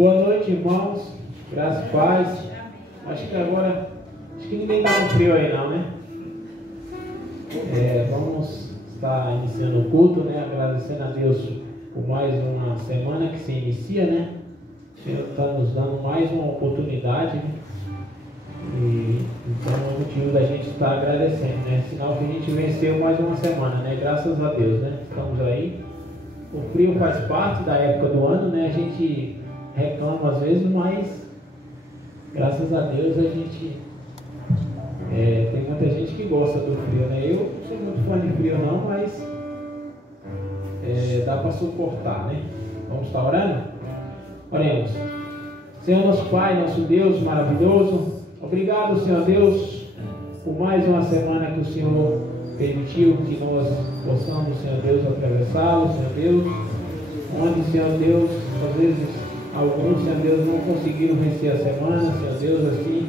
Boa noite, irmãos. Graças e paz. Acho que ninguém está com frio aí não, né? Vamos estar iniciando o culto, né? Agradecendo a Deus por mais uma semana que se inicia, né? O Senhor está nos dando mais uma oportunidade, né? E então é o motivo da gente estar agradecendo, né? Sinal que a gente venceu mais uma semana, né? Graças a Deus, né? Estamos aí. O frio faz parte da época do ano, né? A gente reclama às vezes, mas graças a Deus a gente tem muita gente que gosta do frio, né? Eu não sou muito fã de frio não, mas dá para suportar, né? Vamos estar orando? Oremos. Senhor nosso Pai, nosso Deus maravilhoso, obrigado, Senhor Deus, por mais uma semana que o Senhor permitiu que nós possamos, Senhor Deus, atravessá-lo, Senhor Deus, onde, Senhor Deus, às vezes alguns, Senhor Deus, não conseguiram vencer a semana, Senhor Deus, assim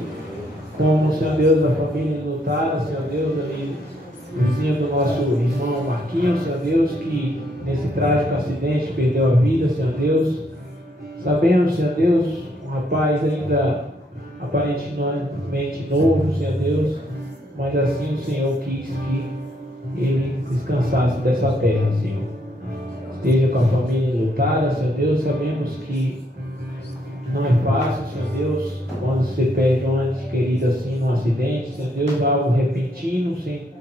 como, Senhor Deus, a família lutada, Senhor Deus, ali, vizinho do nosso irmão Marquinhos, Senhor Deus, que nesse trágico acidente perdeu a vida, Senhor Deus. Sabemos, Senhor Deus, um rapaz ainda aparentemente novo, Senhor Deus, mas assim o Senhor quis que ele descansasse dessa terra, Senhor. Esteja com a família lutada, Senhor Deus. Sabemos que não é fácil, Senhor Deus, quando você perde um ente querido assim num acidente, Senhor Deus, algo repentino, sem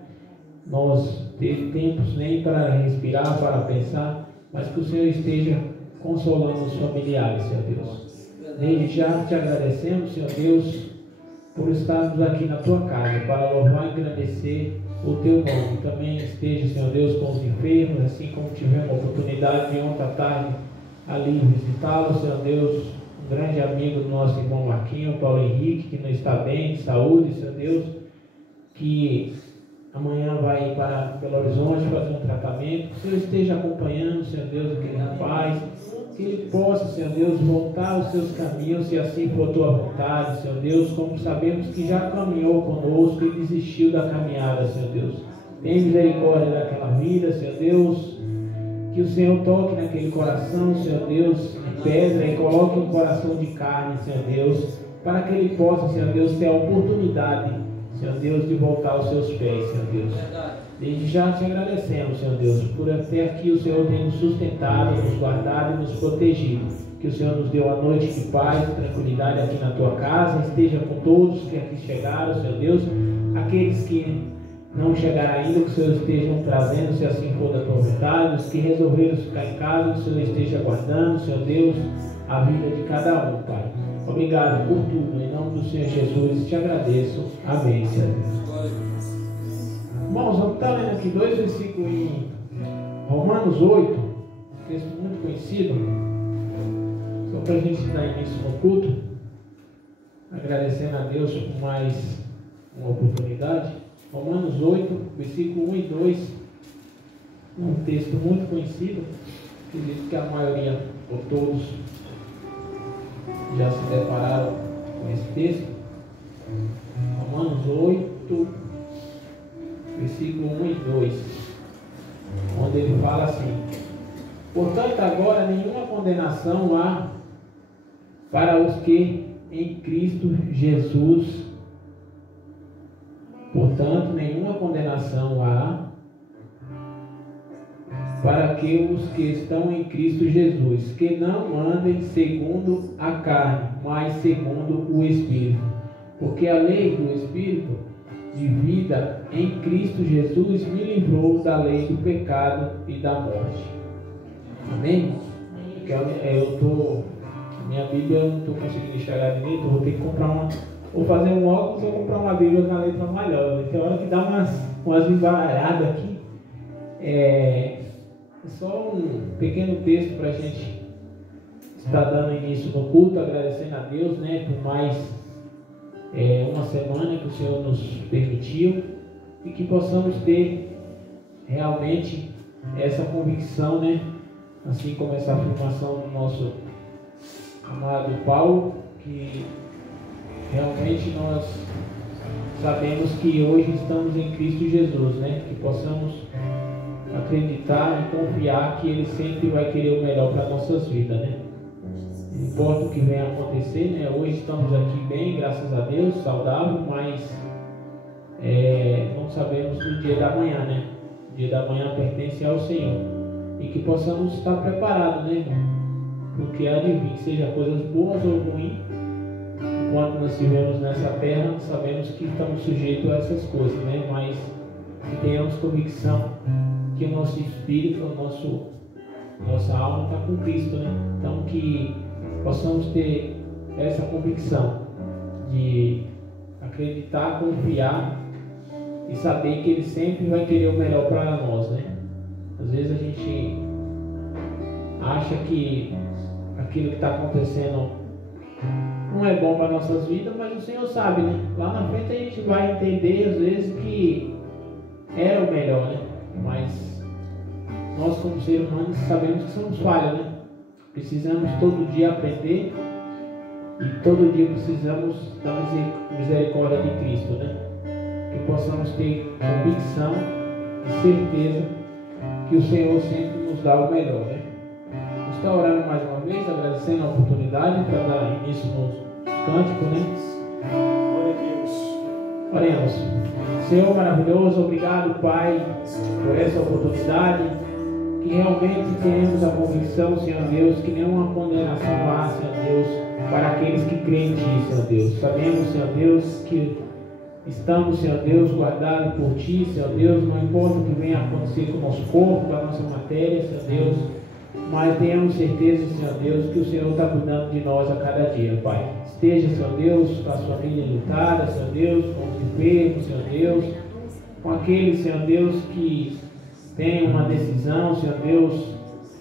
nós ter tempos nem para respirar, para pensar, mas que o Senhor esteja consolando os familiares, Senhor Deus. Desde já te agradecemos, Senhor Deus, por estarmos aqui na tua casa, para louvar e engrandecer o teu nome. Também esteja, Senhor Deus, com os enfermos, assim como tivemos a oportunidade de ontem à tarde ali visitá-los, Senhor Deus, um grande amigo do nosso irmão Marquinho, Paulo Henrique, que não está bem, de saúde, Senhor Deus, que amanhã vai para Belo Horizonte fazer um tratamento. Que o Senhor esteja acompanhando, Senhor Deus, aquele rapaz, que ele possa, Senhor Deus, voltar aos seus caminhos, se assim for a tua vontade, Senhor Deus, como sabemos que já caminhou conosco e desistiu da caminhada, Senhor Deus. Tem misericórdia daquela vida, Senhor Deus, que o Senhor toque naquele coração, Senhor Deus, de pedra, e coloque um coração de carne, Senhor Deus, para que ele possa, Senhor Deus, ter a oportunidade, Senhor Deus, de voltar aos seus pés, Senhor Deus. Desde já te agradecemos, Senhor Deus, por até aqui o Senhor tem nos sustentado, nos guardado e nos protegido. Que o Senhor nos deu a noite de paz e tranquilidade aqui na tua casa. Esteja com todos que aqui chegaram, Senhor Deus. Aqueles que não chegaram ainda, que o Senhor esteja trazendo, se assim for da tua vontade. Os que resolveram ficar em casa, que o Senhor esteja guardando, Senhor Deus, a vida de cada um, Pai. Obrigado por tudo. Em nome do Senhor Jesus, te agradeço. Amém, Senhor Deus. Irmãos, vamos estar lendo aqui 2 versículos em Romanos 8, texto muito conhecido, só para a gente dar início no culto, agradecendo a Deus por mais uma oportunidade. Romanos 8, versículo 1 e 2, um texto muito conhecido, acredito que a maioria, ou todos, já se depararam com esse texto. Romanos 8, versículo 1 e 2, onde ele fala assim: portanto agora nenhuma condenação há para os que em Cristo Jesus. Portanto nenhuma condenação há para que os que estão em Cristo Jesus, que não andem segundo a carne, mas segundo o Espírito. Porque a lei do Espírito de vida em Cristo Jesus me livrou da lei do pecado e da morte. Amém? Minha Bíblia eu não estou conseguindo enxergar direito, vou ter que comprar uma, vou fazer um óculos ou comprar uma Bíblia com a letra maior. Tem hora que dá umas embaralhadas aqui. É só um pequeno texto para a gente estar dando início no culto, agradecendo a Deus, né, por mais uma semana que o Senhor nos permitiu, e que possamos ter realmente essa convicção, né? Assim como essa afirmação do nosso amado Paulo, que realmente nós sabemos que hoje estamos em Cristo Jesus, né? Que possamos acreditar e confiar que Ele sempre vai querer o melhor para nossas vidas, né? Não importa o que venha a acontecer, né? Hoje estamos aqui bem, graças a Deus, saudável, mas não sabemos do dia da manhã, né? O dia da manhã pertence ao Senhor. E que possamos estar preparados, né, irmão? Porque há de vir, seja coisas boas ou ruins, enquanto nós estivermos nessa terra, sabemos que estamos sujeitos a essas coisas, né? Mas que tenhamos convicção que o nosso espírito, nossa alma está com Cristo, né? Então que possamos ter essa convicção de acreditar, confiar e saber que Ele sempre vai querer o melhor para nós, né? Às vezes a gente acha que aquilo que está acontecendo não é bom para nossas vidas, mas o Senhor sabe, né? Lá na frente a gente vai entender às vezes que era o melhor, né? Mas nós como seres humanos sabemos que somos falhos, né? Precisamos todo dia aprender e todo dia precisamos da misericórdia de Cristo, né? Que possamos ter convicção e certeza que o Senhor sempre nos dá o melhor, né? Vamos estar orando mais uma vez, agradecendo a oportunidade para dar início no cântico, né? Glória a Deus. Oremos. Senhor maravilhoso, obrigado, Pai, por essa oportunidade. Que realmente tenhamos a convicção, Senhor Deus, que nenhuma condenação há, Senhor Deus, para aqueles que creem em Ti, Senhor Deus. Sabemos, Senhor Deus, que estamos, Senhor Deus, guardados por Ti, Senhor Deus, não importa o que venha a acontecer com o nosso corpo, com a nossa matéria, Senhor Deus, mas tenhamos certeza, Senhor Deus, que o Senhor está cuidando de nós a cada dia, Pai. Esteja, Senhor Deus, com a sua família lutada, Senhor Deus, com os enfermos, Senhor Deus, com aqueles, Senhor Deus, que tem uma decisão, Senhor Deus,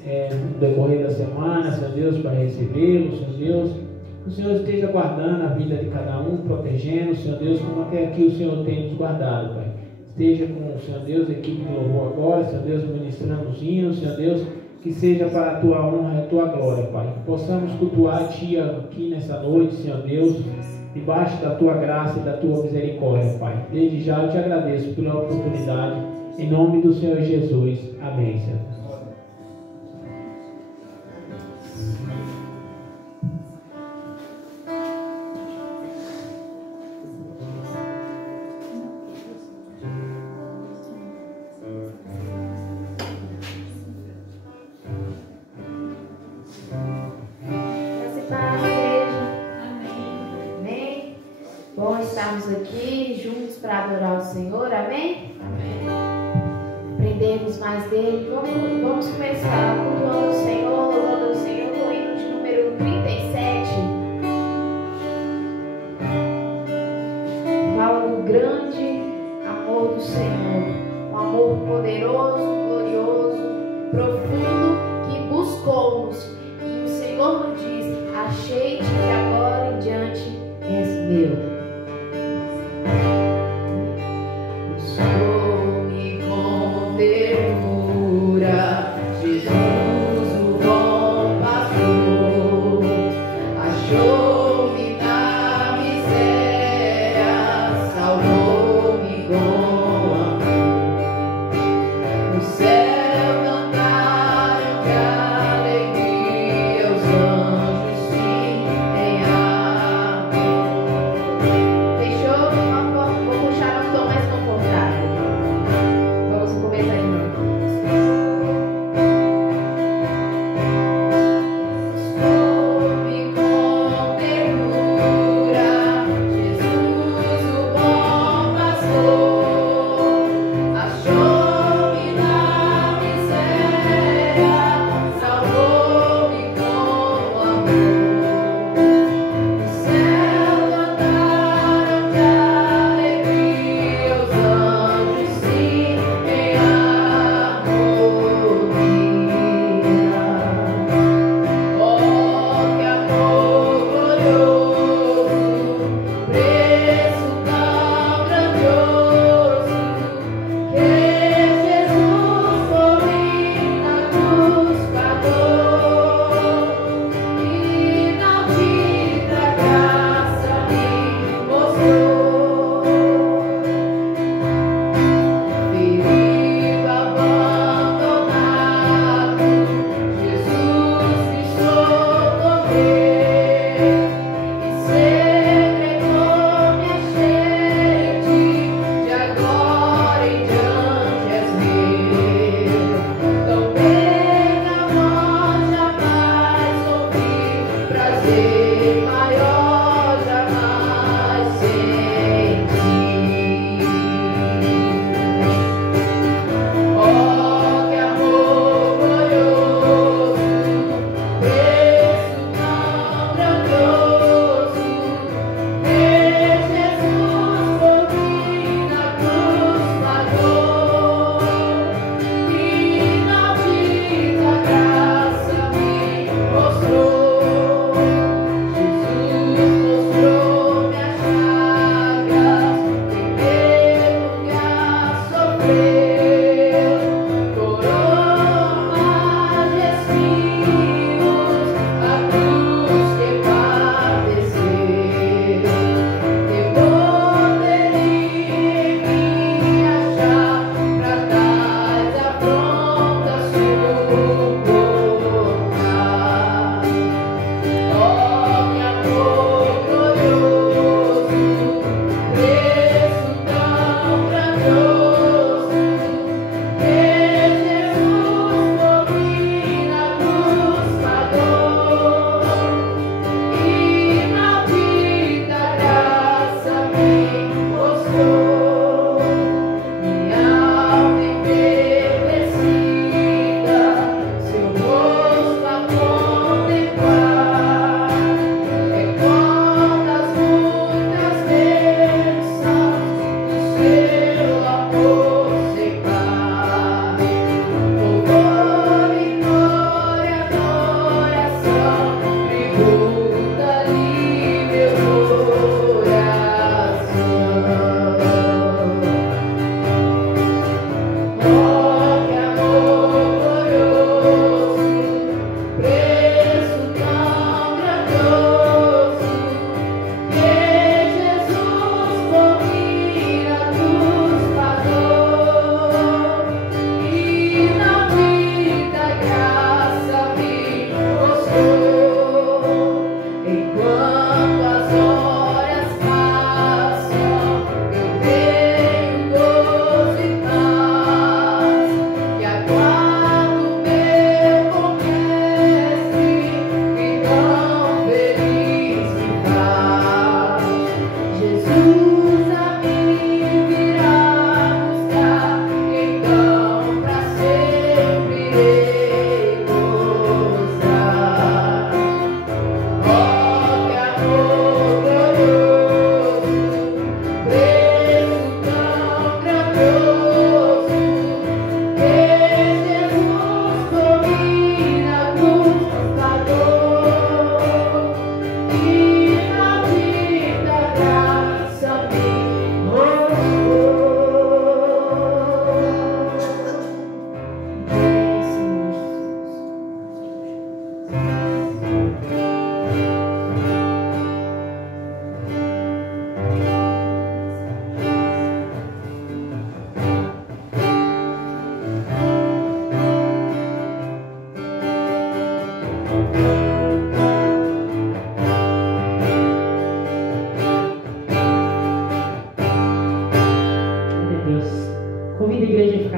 no decorrer da semana, Senhor Deus, para recebê-lo, Senhor Deus. Que o Senhor esteja guardando a vida de cada um, protegendo, Senhor Deus, como até aqui o Senhor tem nos guardado, Pai. Esteja com, Senhor Deus, a equipe do louvor agora, Senhor Deus, ministrando os hinos, Senhor Deus, que seja para a Tua honra e a Tua glória, Pai. Que possamos cultuar a Ti aqui nessa noite, Senhor Deus, debaixo da Tua graça e da Tua misericórdia, Pai. Desde já eu Te agradeço pela oportunidade. Em nome do Senhor Jesus. Amém, Senhor. Amém. Bom estarmos aqui juntos para adorar o Senhor. Amém? Aprendemos mais dele. Vamos começar cultuando o Senhor, louvando o Senhor no hino de número 37. Fala do grande amor do Senhor, um amor poderoso, glorioso, profundo, que buscou-nos. E o Senhor nos diz: achei-te que agora em diante és meu.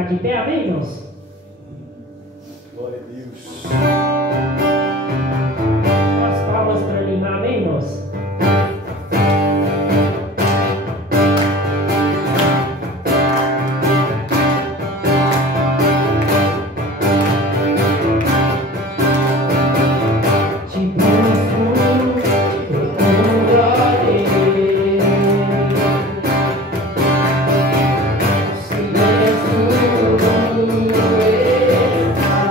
ficar de pé, amém, irmãos? Glória a Deus. As palmas para animar, amém, irmãos? Silêncio do mundo está.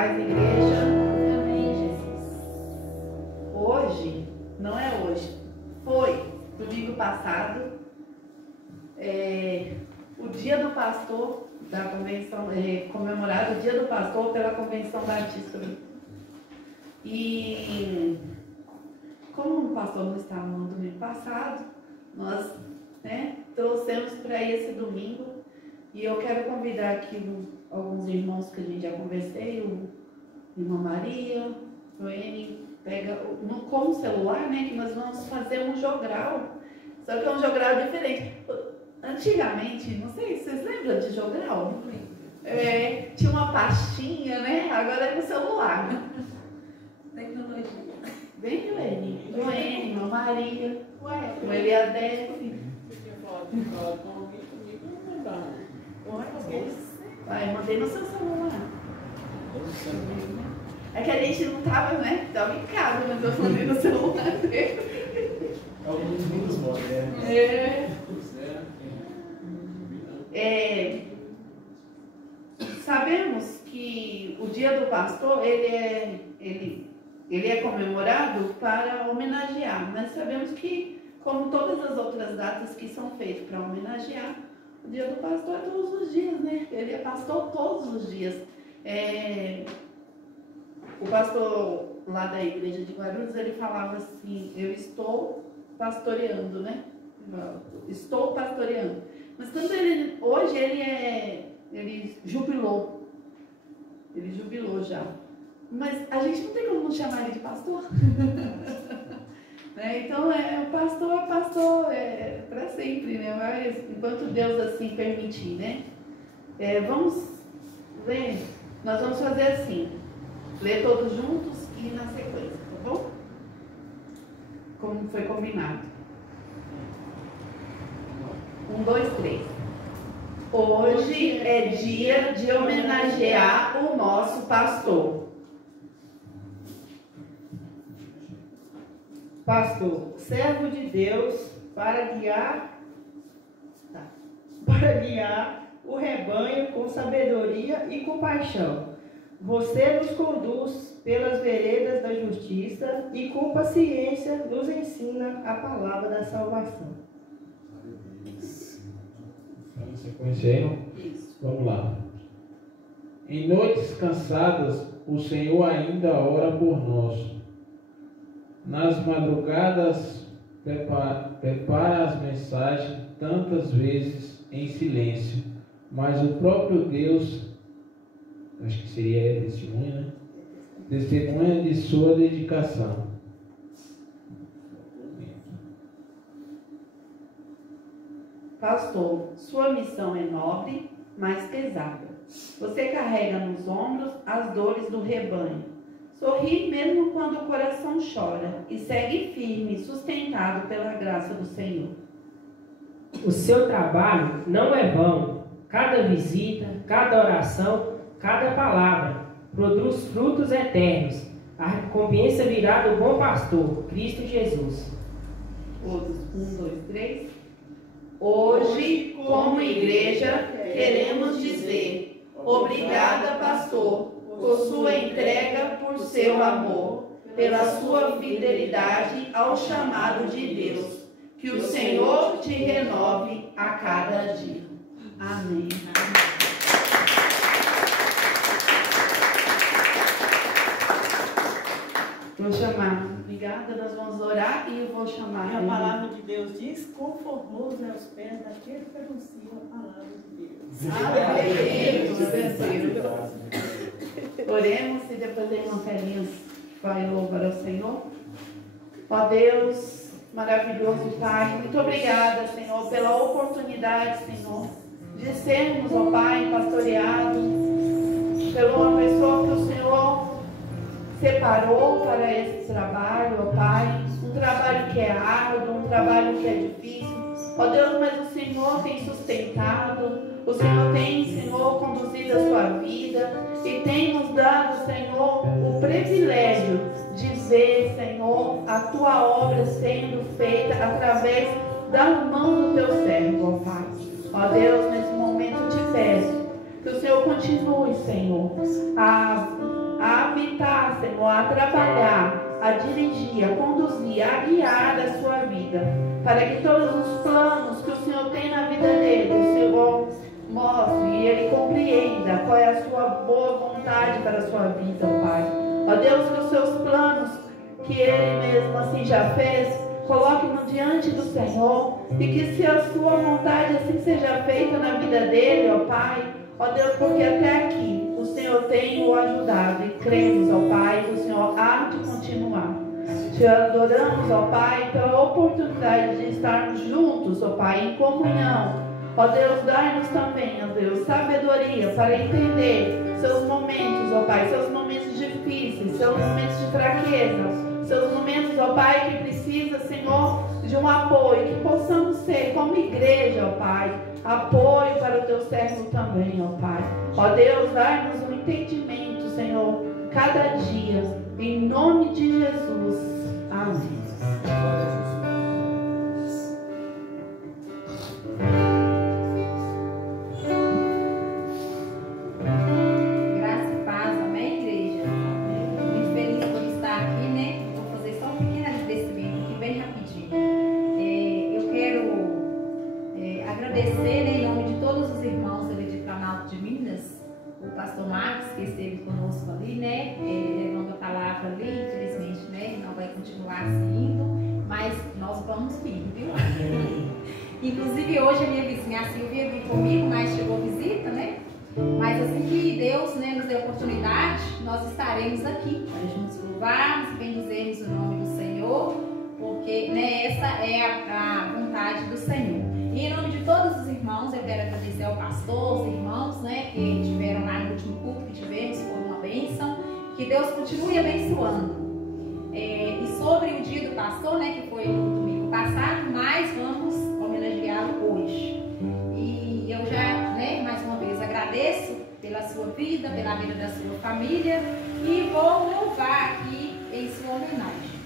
paz, igreja. Amém, Jesus. Hoje, não é hoje, foi domingo passado, o dia do pastor da convenção, comemorado o dia do pastor pela Convenção Batista. E como o pastor não estava no domingo passado, nós trouxemos para esse domingo. E eu quero convidar aqui alguns irmãos que a gente já conversei, o irmã Maria, o N, pega com o celular, que nós vamos fazer um jogral. Só que é um jogral diferente. Antigamente, não sei se vocês lembram de jogral? Tinha uma pastinha, agora é no celular. Tecnologia. Vem o N, irmã Maria, o Eliadete. Vai, mandei no seu celular. É que a gente não tava, tava em casa, mas eu mandei no celular dele. Alguns mundos modernos. Sabemos que o dia do pastor, ele é comemorado para homenagear, mas sabemos que, como todas as outras datas que são feitas para homenagear, o dia do pastor é todos os dias, Ele é pastor todos os dias. O pastor lá da igreja de Guarulhos, ele falava assim, eu estou pastoreando, Estou pastoreando. Mas tanto hoje ele jubilou. Ele jubilou já. Mas a gente não tem como não chamar ele de pastor. Então, o pastor é pastor para sempre, Mas, enquanto Deus assim permitir, vamos ler, nós vamos fazer assim, ler todos juntos e na sequência, tá bom? Como foi combinado. 1, 2, 3. Hoje é dia de homenagear o nosso pastor. Pastor, servo de Deus para guiar o rebanho com sabedoria e compaixão. Você nos conduz pelas veredas da justiça e com paciência nos ensina a palavra da salvação. Você conheceram? Isso. Vamos lá. Em noites cansadas, o Senhor ainda ora por nós. Nas madrugadas, prepara as mensagens tantas vezes em silêncio, mas o próprio Deus, acho que seria testemunha, testemunha de sua dedicação. Pastor, sua missão é nobre, mas pesada. Você carrega nos ombros as dores do rebanho. Sorri mesmo quando o coração chora e segue firme, sustentado pela graça do Senhor. O seu trabalho não é vão. Cada visita, cada oração, cada palavra produz frutos eternos. A recompensa virá do bom pastor, Cristo Jesus. Todos, 1, 2, 3. Hoje, como igreja, queremos dizer: obrigada, pastor, por sua entrega, por seu amor, pela sua fidelidade ao chamado de Deus. Que o Senhor te renove a cada dia. Amém. Vou chamar. Obrigada, nós vamos orar e eu vou chamar. A palavra de Deus diz: conformoso é os pés daquele que anuncia a palavra de Deus. Amém. Oremos e depois a irmã Felinhas vai louvar ao Senhor. Ó Deus maravilhoso, Pai, muito obrigada, Senhor, pela oportunidade, Senhor, de sermos, ó Pai, pastoreados por uma pessoa que o Senhor separou para esse trabalho, ó Pai, um trabalho que é árduo, um trabalho que é difícil, ó Deus, mas o Senhor tem sustentado, o Senhor tem, Senhor, conduzido a sua vida e tem nos dado, Senhor, o privilégio de ver, Senhor, a tua obra sendo feita através da mão do teu servo, ó Pai. Ó Deus, nesse momento te peço que o Senhor continue, Senhor, a a habitar, Senhor, a trabalhar, a dirigir, a conduzir, a guiar a sua vida, para que todos os planos que o Senhor tem na vida dele, o Senhor mostre e ele compreenda qual é a sua boa vontade para a sua vida, Pai. Ó Deus, que os seus planos, que ele mesmo assim já fez, coloque-no diante do Senhor, e que se a sua vontade assim seja feita na vida dele, ó Pai. Ó Deus, porque até aqui o Senhor tem o ajudado, e cremos, ó Pai, que o Senhor há de continuar. Te adoramos, ó Pai, pela oportunidade de estarmos juntos, ó Pai, em comunhão. Ó Deus, dai-nos também, ó Deus, sabedoria para entender seus momentos, ó Pai, seus momentos difíceis, seus momentos de fraqueza, seus momentos, ó Pai, que precisa, Senhor, de um apoio, que possamos ser como igreja, ó Pai, apoio para o teu servo também, ó Pai. Ó Deus, dai-nos um entendimento, Senhor, cada dia, em nome de Jesus. Amém. Agradecer, né, em nome de todos os irmãos ali de Planalto de Minas, o pastor Marcos, que esteve conosco ali, né, levando a palavra ali, infelizmente, né, não vai continuar indo, mas nós vamos vir, viu? Inclusive hoje a minha vizinha, a Silvia, veio comigo, mas chegou visita, né, mas assim que Deus, né, nos dê a oportunidade, nós estaremos aqui, para juntos louvarmos e bendizermos o nome do Senhor, porque, né, essa é a vontade do Senhor. E em nome de todos os irmãos, eu quero agradecer ao pastor, os irmãos, né, que estiveram lá no último culto que tivemos, foi uma bênção. Que Deus continue abençoando. E sobre o dia do pastor, né, que foi no domingo passado, mas vamos homenageá-lo hoje. E eu já, né, mais uma vez agradeço pela sua vida, pela vida da sua família, e vou louvar aqui em sua homenagem.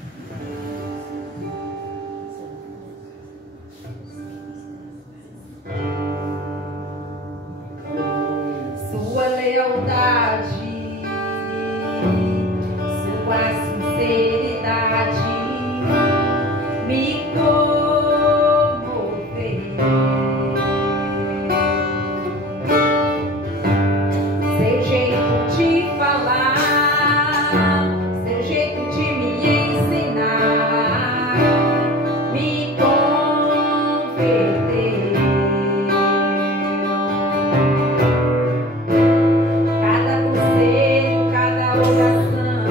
Sua lealdade, sua sinceridade me comoveu. Seu jeito de falar, seu jeito de me ensinar me converteu. Cada conselho, cada oração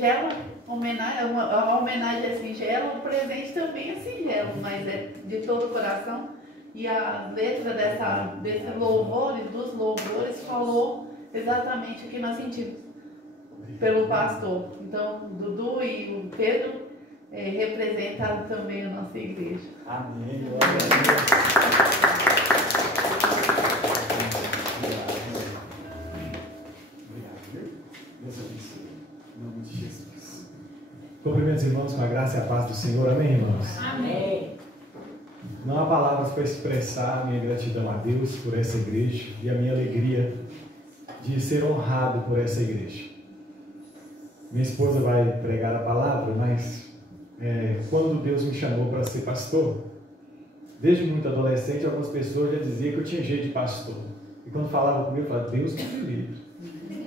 singela, a homenagem é singela, o presente também é singelo, mas é de todo o coração. E a letra desse louvor, dos louvores, falou exatamente o que nós sentimos pelo pastor. Então, Dudu e o Pedro representam também a nossa igreja. Amém. Cumprimento os irmãos com a graça e a paz do Senhor. Amém, irmãos? Amém. Não há palavras para expressar a minha gratidão a Deus por essa igreja e a minha alegria de ser honrado por essa igreja. Minha esposa vai pregar a palavra, mas quando Deus me chamou para ser pastor, desde muito adolescente, algumas pessoas já diziam que eu tinha jeito de pastor. E quando falavam comigo, eu falava, Deus me livre.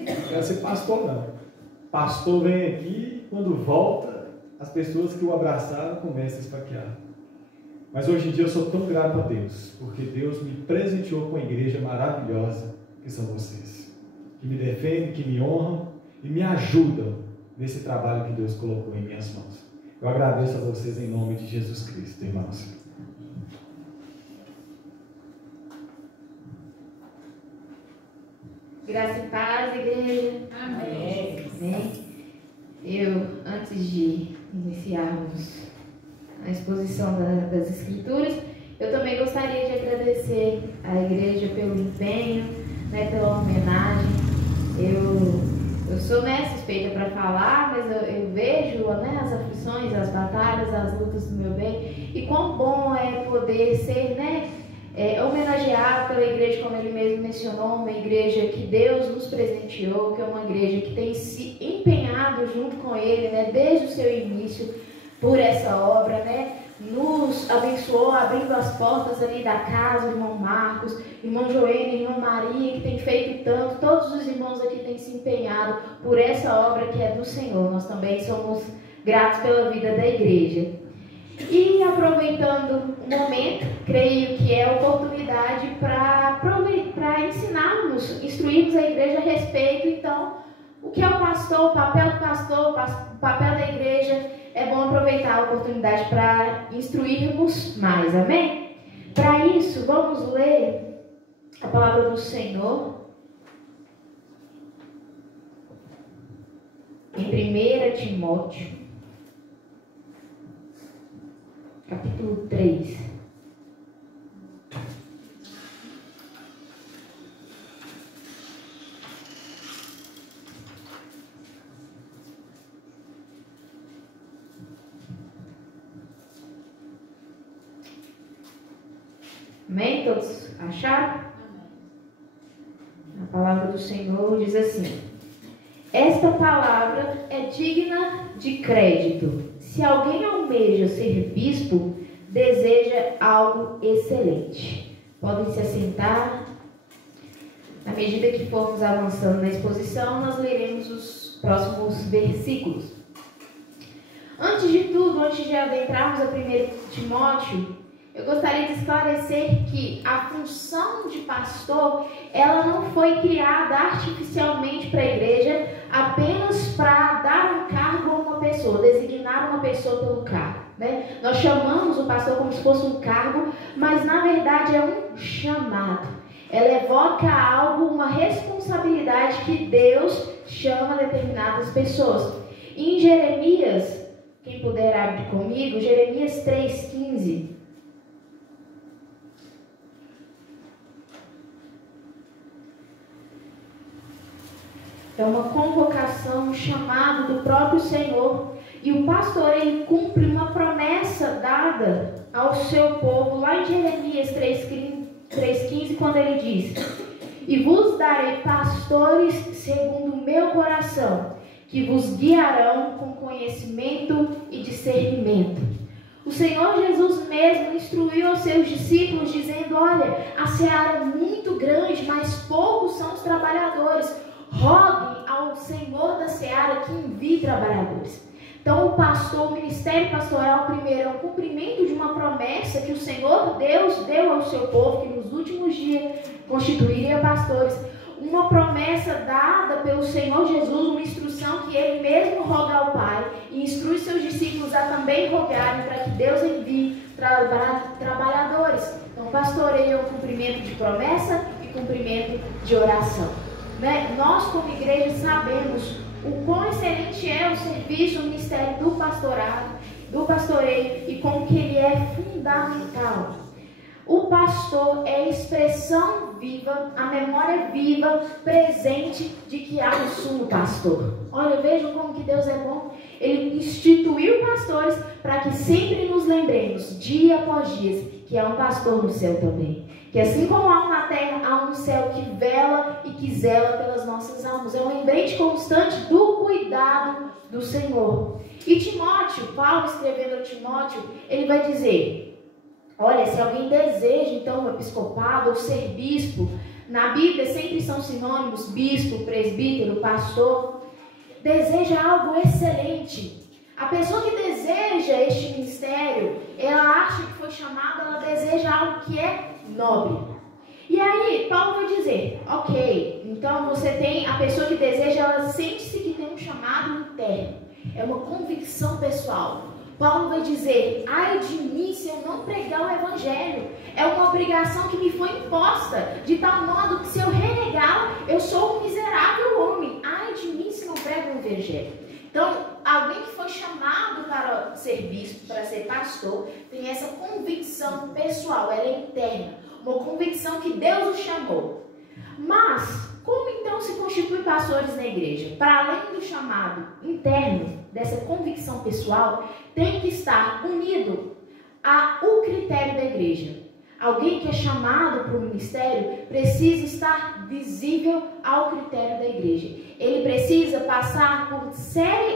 Não quero ser pastor, não. Pastor vem aqui, quando volta, as pessoas que o abraçaram começam a esfaquear. Mas hoje em dia eu sou tão grato a Deus, porque Deus me presenteou com uma igreja maravilhosa, que são vocês, que me defendem, que me honram e me ajudam nesse trabalho que Deus colocou em minhas mãos. Eu agradeço a vocês em nome de Jesus Cristo, irmãos. Graça e paz, igreja. Amém. Amém. Eu, antes de iniciarmos a exposição das Escrituras, eu também gostaria de agradecer à igreja pelo empenho, pela homenagem. Eu sou suspeita para falar, mas eu vejo as aflições, as batalhas, as lutas do meu bem, e quão bom é poder ser homenageado pela igreja, como ele mesmo mencionou, uma igreja que Deus nos presenteou, que é uma igreja que tem se empenhado junto com ele, desde o seu início, por essa obra, nos abençoou, abrindo as portas ali da casa, o irmão Marcos, irmão Joênio, irmã Maria, que tem feito tanto, todos os irmãos aqui têm se empenhado por essa obra que é do Senhor. Nós também somos gratos pela vida da igreja. E aproveitando o momento, creio que é oportunidade para ensinarmos, instruirmos a igreja a respeito, então, o que é o pastor, o papel do pastor, o papel da igreja. É bom aproveitar a oportunidade para instruirmos mais, amém? Para isso, vamos ler a palavra do Senhor em 1 Timóteo, capítulo 3. Amém? Todos acharam? A palavra do Senhor diz assim: esta palavra é digna de crédito. Se alguém almeja ser bispo, deseja algo excelente. Podem se assentar. À medida que formos avançando na exposição, nós leremos os próximos versículos. Antes de tudo, antes de adentrarmos a 1 Timóteo, eu gostaria de esclarecer que a função de pastor, ela não foi criada artificialmente para a igreja apenas para dar um cargo a uma pessoa, designar uma pessoa pelo cargo. Nós chamamos o pastor como se fosse um cargo, mas na verdade é um chamado. Ela evoca algo, uma responsabilidade que Deus chama determinadas pessoas. Em Jeremias, quem puder abrir comigo, Jeremias 3,15. É uma convocação, um chamado do próprio Senhor. E o pastor, ele cumpre uma promessa dada ao seu povo, lá em Jeremias 3,15, quando ele diz: e vos darei pastores segundo o meu coração, que vos guiarão com conhecimento e discernimento. O Senhor Jesus mesmo instruiu aos seus discípulos, dizendo: olha, a seara é muito grande, mas poucos são os trabalhadores. Roguem ao Senhor da seara que envie trabalhadores. Então, o pastor, o ministério pastoral, primeiro, é o cumprimento de uma promessa que o Senhor Deus deu ao seu povo, que nos últimos dias constituiria pastores. uma promessa dada pelo Senhor Jesus, uma instrução que Ele mesmo roga ao Pai e instrui seus discípulos a também rogarem para que Deus envie trabalhadores. Então, pastoreio é o cumprimento de promessa e cumprimento de oração. Né? Nós, como igreja, sabemos o quão excelente é o serviço, o ministério do pastorado, do pastoreio e como que ele é fundamental. O pastor é a expressão viva, a memória viva, presente de que há um sumo pastor. Olha, vejam como que Deus é bom. Ele instituiu pastores para que sempre nos lembremos, dia após dia, que há um pastor no céu também. Que assim como há um na terra, há um no céu que vela e que zela pelas nossas almas. É um lembrete constante do cuidado do Senhor. E Timóteo, Paulo escrevendo a Timóteo, ele vai dizer: olha, se alguém deseja então um episcopado ou ser bispo, na Bíblia sempre são sinônimos, bispo, presbítero, pastor, deseja algo excelente. A pessoa que deseja este ministério, ela acha que foi chamada, ela deseja algo que é nobre. E aí, Paulo vai dizer, ok, então você tem a pessoa que deseja, ela sente-se que tem um chamado interno, é uma convicção pessoal. Paulo vai dizer, ai de mim se eu não pregar o evangelho, é uma obrigação que me foi imposta, de tal modo que se eu renegá-la, eu sou um miserável homem, ai de mim se não prego o evangelho. Então, alguém que foi chamado para ser bispo, para ser pastor, tem essa convicção pessoal, ela é interna, uma convicção que Deus o chamou. Mas, como então se constitui pastores na igreja? Para além do chamado interno, dessa convicção pessoal, tem que estar unido ao critério da igreja. Alguém que é chamado para o ministério precisa estar visível ao critério da igreja. Ele precisa passar por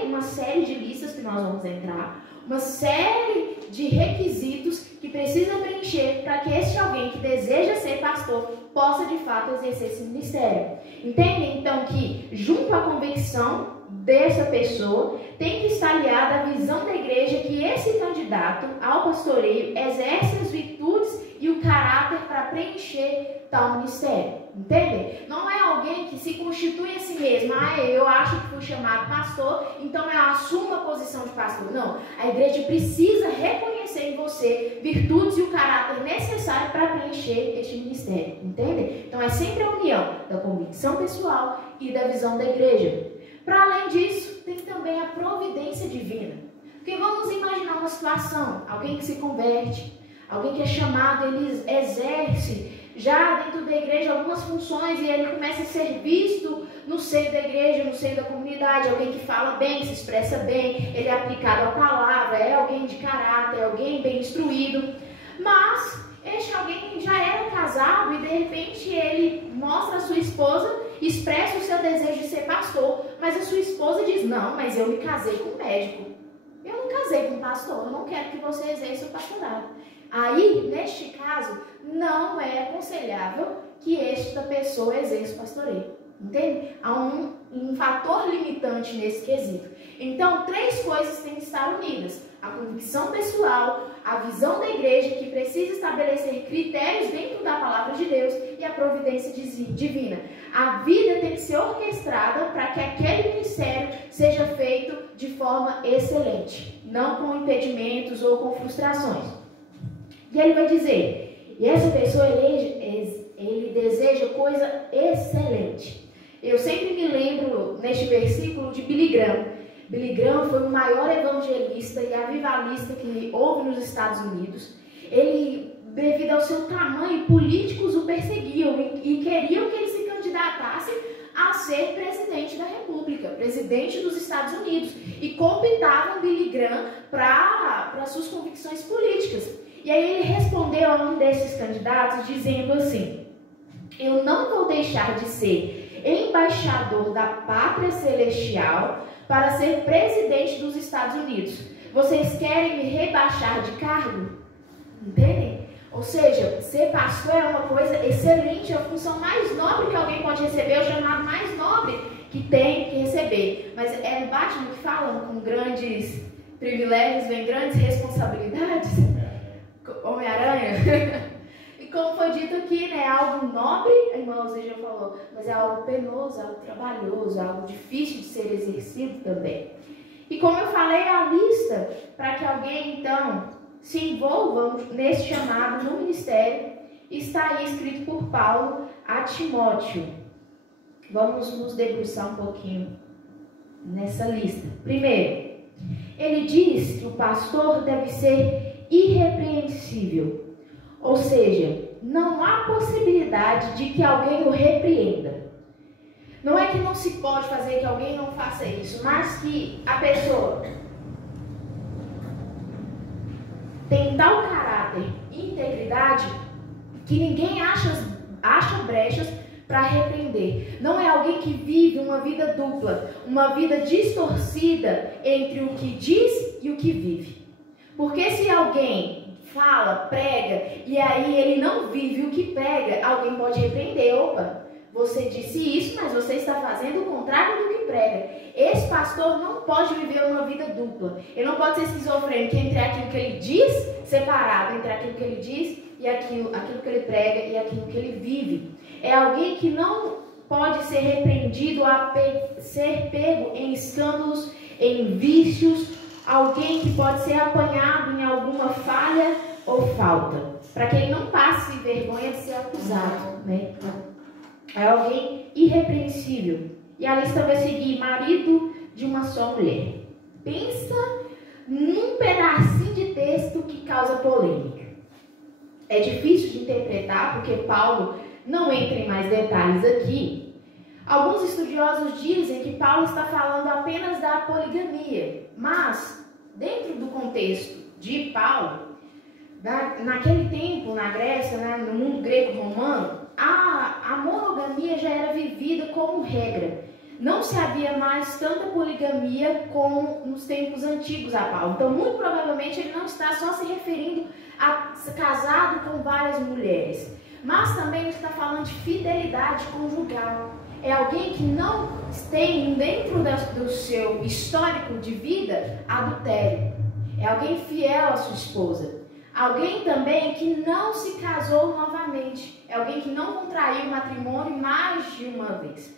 uma série de listas que nós vamos entrar, uma série de requisitos que precisa preencher para que este alguém que deseja ser pastor possa de fato exercer esse ministério. Entendem então que junto à convicção dessa pessoa tem que estar aliada a visão da igreja que esse candidato ao pastoreio exerce as virtudes e o caráter para preencher tal ministério. Entendem? Não é alguém que se constitui a si mesmo. Eu acho que fui chamado pastor, então eu assumo a posição de pastor. Não. A igreja precisa reconhecer em você virtudes e o caráter necessário para preencher este ministério. Entendem? Então é sempre a união da convicção pessoal e da visão da igreja. Para além disso, tem também a providência divina. Porque vamos imaginar uma situação, alguém que se converte, alguém que é chamado, ele exerce já dentro da igreja algumas funções e ele começa a ser visto no seio da igreja, no seio da comunidade, alguém que fala bem, se expressa bem, ele é aplicado à palavra, é alguém de caráter, é alguém bem instruído, mas este alguém já era casado e de repente ele mostra a sua esposa, expressa o seu desejo de ser pastor, mas a sua esposa diz, não, mas eu me casei com um médico, eu não casei com um pastor, eu não quero que você exerça o pastorado. Aí, neste caso, não é aconselhável que esta pessoa exerça o pastoreio. Entende? Há um fator limitante nesse quesito. Então, 3 coisas têm que estar unidas. A convicção pessoal, a visão da igreja, que precisa estabelecer critérios dentro da palavra de Deus, e a providência divina. A vida tem que ser orquestrada para que aquele ministério seja feito de forma excelente, não com impedimentos ou com frustrações. E ele vai dizer, e essa pessoa ele deseja coisa excelente. Eu sempre me lembro neste versículo de Billy Graham. Billy Graham foi o maior evangelista e avivalista que houve nos Estados Unidos. Ele, devido ao seu tamanho, políticos o perseguiam e queriam que ele se candidatasse a ser presidente da República, presidente dos Estados Unidos. E cooptavam Billy Graham para suas convicções políticas. E aí ele respondeu a um desses candidatos dizendo assim, eu não vou deixar de ser embaixador da pátria celestial para ser presidente dos Estados Unidos. Vocês querem me rebaixar de cargo? Entendem? Ou seja, ser pastor é uma coisa excelente, é a função mais nobre que alguém pode receber, é o chamado mais nobre que tem que receber. Mas é no Batman que falam, com grandes privilégios vem grandes responsabilidades. Homem-Aranha. E como foi dito dito aqui, né? É algo nobre, a irmã Alzia já falou, mas é algo penoso, algo trabalhoso, algo difícil de ser exercido também. E como eu falei, a lista para que alguém, então, se envolva nesse chamado no ministério, está aí escrito por Paulo a Timóteo. Vamos nos debruçar um pouquinho nessa lista. Primeiro, ele diz que o pastor deve ser irrepreensível, ou seja, não há possibilidade de que alguém o repreenda. Não é que não se pode fazer que alguém não faça isso, mas que a pessoa tem tal caráter e integridade que ninguém acha brechas para repreender. Não é alguém que vive uma vida dupla, uma vida distorcida entre o que diz e o que vive. Porque se alguém fala, prega, e aí ele não vive o que prega, alguém pode repreender. Opa, você disse isso, mas você está fazendo o contrário do que prega. Esse pastor não pode viver uma vida dupla. Ele não pode ser esquizofrênico entre aquilo que ele diz, separado entre aquilo que ele diz e aquilo que ele prega e aquilo que ele vive. É alguém que não pode ser repreendido a ser pego em escândalos, em vícios, alguém que pode ser apanhado em alguma falha ou falta, para que ele não passe vergonha de ser acusado, né? É alguém irrepreensível. E a lista vai seguir: marido de uma só mulher. Pensa num pedacinho de texto que causa polêmica. É difícil de interpretar porque Paulo não entra em mais detalhes aqui. Alguns estudiosos dizem que Paulo está falando apenas da poligamia, mas dentro do contexto de Paulo, naquele tempo, na Grécia, né, no mundo greco-romano, a monogamia já era vivida como regra. Não se havia mais tanta poligamia como nos tempos antigos a Paulo. Então, muito provavelmente, ele não está só se referindo a casado com várias mulheres, mas também está falando de fidelidade conjugal. É alguém que não tem dentro do seu histórico de vida adultério. É alguém fiel à sua esposa. Alguém também que não se casou novamente. É alguém que não contraiu matrimônio mais de uma vez.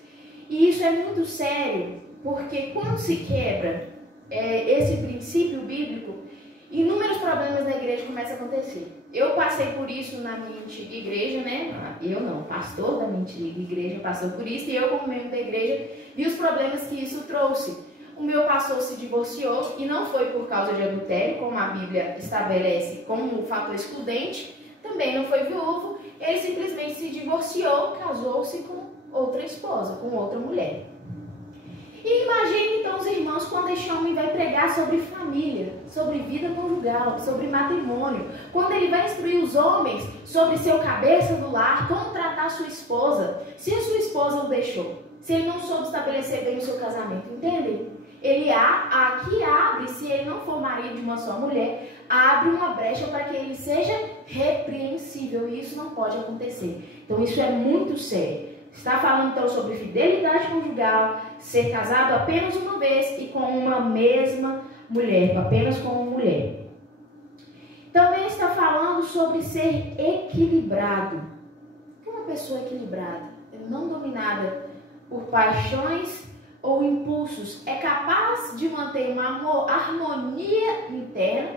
E isso é muito sério, porque quando se quebra esse princípio bíblico, inúmeros problemas da igreja começam a acontecer. Eu passei por isso na minha antiga igreja, né? Eu não, pastor da minha antiga igreja passou por isso, e eu, como membro da igreja, vi os problemas que isso trouxe. O meu pastor se divorciou, e não foi por causa de adultério, como a Bíblia estabelece como um fator excludente, também não foi viúvo, ele simplesmente se divorciou, casou-se com outra esposa, com outra mulher. E imagine então os irmãos quando este homem vai pregar sobre família, sobre vida conjugal, sobre matrimônio, quando ele vai instruir os homens sobre ser o cabeça do lar, como tratar sua esposa, se a sua esposa o deixou, se ele não soube estabelecer bem o seu casamento, entendem? Ele aqui abre, se ele não for marido de uma só mulher, abre uma brecha para que ele seja repreensível, e isso não pode acontecer. Então isso é muito sério. Está falando então sobre fidelidade conjugal, ser casado apenas uma vez e com uma mesma mulher, apenas com uma mulher. Também está falando sobre ser equilibrado. O que é uma pessoa equilibrada? Não dominada por paixões ou impulsos, é capaz de manter uma harmonia interna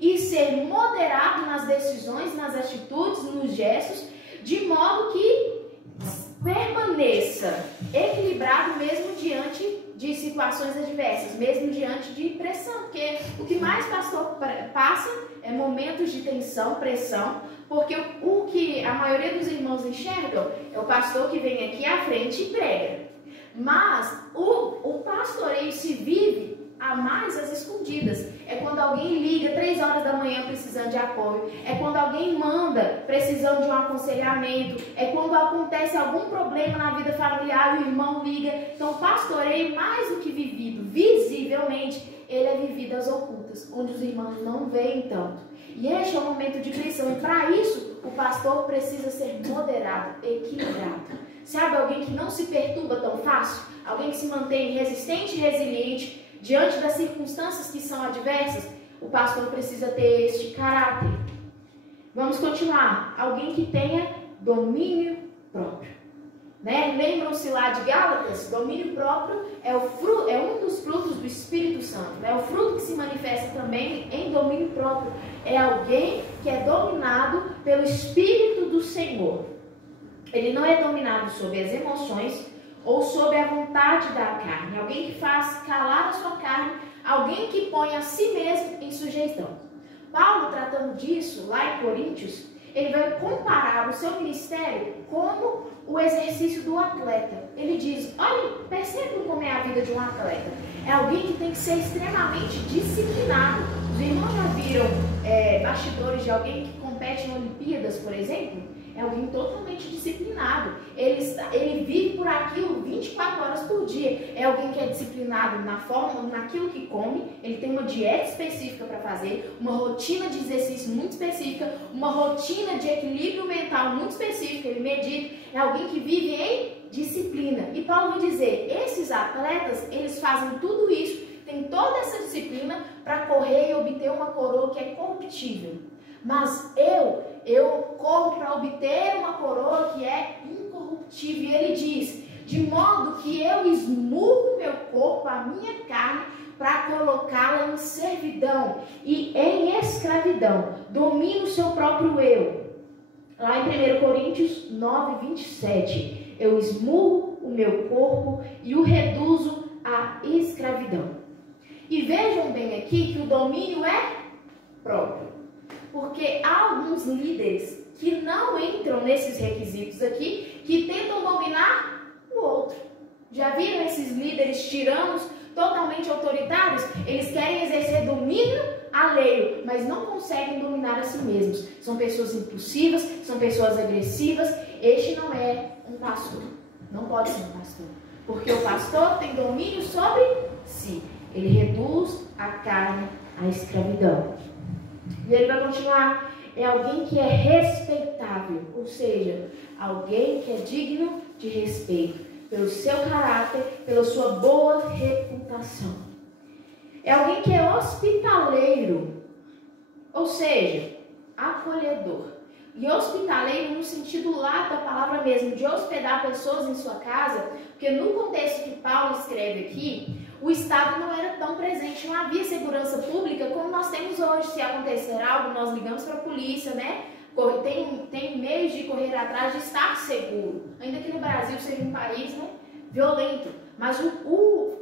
e ser moderado nas decisões, nas atitudes, nos gestos, de modo que permaneça equilibrado mesmo diante de situações adversas, mesmo diante de pressão, porque o que mais pastor passa é momentos de tensão, pressão, porque o que a maioria dos irmãos enxergam é o pastor que vem aqui à frente e prega. Mas o pastoreio se vive a mais às escondidas. É quando alguém liga 3 horas da manhã precisando de apoio. É quando alguém manda precisando de um aconselhamento. É quando acontece algum problema na vida familiar e o irmão liga. Então o pastoreio, mais do que vivido visivelmente, ele é vivido às ocultas, onde os irmãos não veem tanto. E este é um momento de pressão. E para isso, o pastor precisa ser moderado, equilibrado. Sabe, alguém que não se perturba tão fácil? Alguém que se mantém resistente e resiliente diante das circunstâncias que são adversas? O pastor precisa ter este caráter. Vamos continuar. Alguém que tenha domínio próprio. Né? Lembram-se lá de Gálatas? Domínio próprio é um dos frutos do Espírito Santo. É o fruto que se manifesta também em domínio próprio. É alguém que é dominado pelo Espírito do Senhor. Ele não é dominado sobre as emoções ou sobre a vontade da carne. Alguém que faz calar a sua carne, alguém que põe a si mesmo em sujeição. Paulo, tratando disso, lá em Coríntios, ele vai comparar o seu ministério como o exercício do atleta. Ele diz, olha, percebam como é a vida de um atleta. É alguém que tem que ser extremamente disciplinado. Os irmãos já viram bastidores de alguém que compete em Olimpíadas, por exemplo? É alguém totalmente disciplinado. Ele vive por aquilo 24 horas por dia. É alguém que é disciplinado naquilo que come. Ele tem uma dieta específica para fazer, uma rotina de exercício muito específica, uma rotina de equilíbrio mental muito específica. Ele medita. É alguém que vive em disciplina. E Paulo vai dizer, esses atletas, eles fazem tudo isso, tem toda essa disciplina para correr e obter uma coroa que é corruptível. Mas eu corro para obter uma coroa que é incorruptível. E ele diz, de modo que eu esmurro meu corpo, a minha carne, para colocá-la em servidão e em escravidão. Domina o seu próprio eu. Lá em 1 Coríntios 9, 27. Eu esmurro o meu corpo e o reduzo à escravidão. E vejam bem aqui que o domínio é próprio. Porque há alguns líderes que não entram nesses requisitos aqui, que tentam dominar o outro. Já viram esses líderes tiranos totalmente autoritários? Eles querem exercer domínio alheio, mas não conseguem dominar a si mesmos. São pessoas impulsivas, são pessoas agressivas. Este não é um pastor. Não pode ser um pastor. Porque o pastor tem domínio sobre si. Ele reduz a carne à escravidão. E ele vai continuar, é alguém que é respeitável, ou seja, alguém que é digno de respeito, pelo seu caráter, pela sua boa reputação. É alguém que é hospitaleiro, ou seja, acolhedor. E hospitaleiro no sentido lá da palavra mesmo, de hospedar pessoas em sua casa, porque no contexto que Paulo escreve aqui, o Estado não era tão presente, não havia segurança pública como nós temos hoje. Se acontecer algo, nós ligamos para a polícia, né? Tem meios de correr atrás de estar seguro. Ainda que no Brasil seja um país, né, violento. Mas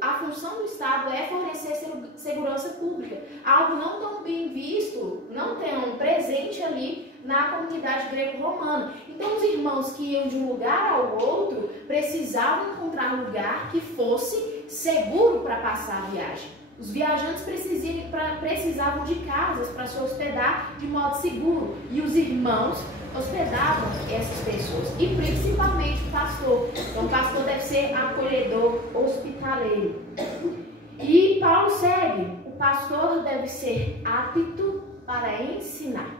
a função do Estado é fornecer segurança pública. Algo não tão bem visto, não tão presente ali na comunidade greco-romana. Então os irmãos que iam de um lugar ao outro precisavam encontrar um lugar que fosse seguro para passar a viagem. Os viajantes precisavam de casas para se hospedar de modo seguro. E os irmãos hospedavam essas pessoas. E principalmente o pastor. Então o pastor deve ser acolhedor, hospitaleiro. E Paulo segue. O pastor deve ser apto para ensinar.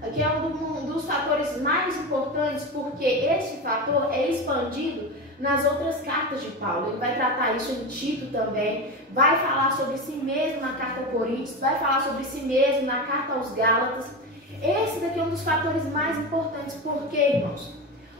Aqui é um dos fatores mais importantes, porque esse fator é expandido nas outras cartas de Paulo. Ele vai tratar isso em Tito também, vai falar sobre si mesmo na carta aos Coríntios, vai falar sobre si mesmo na carta aos Gálatas. Esse daqui é um dos fatores mais importantes, porque, irmãos,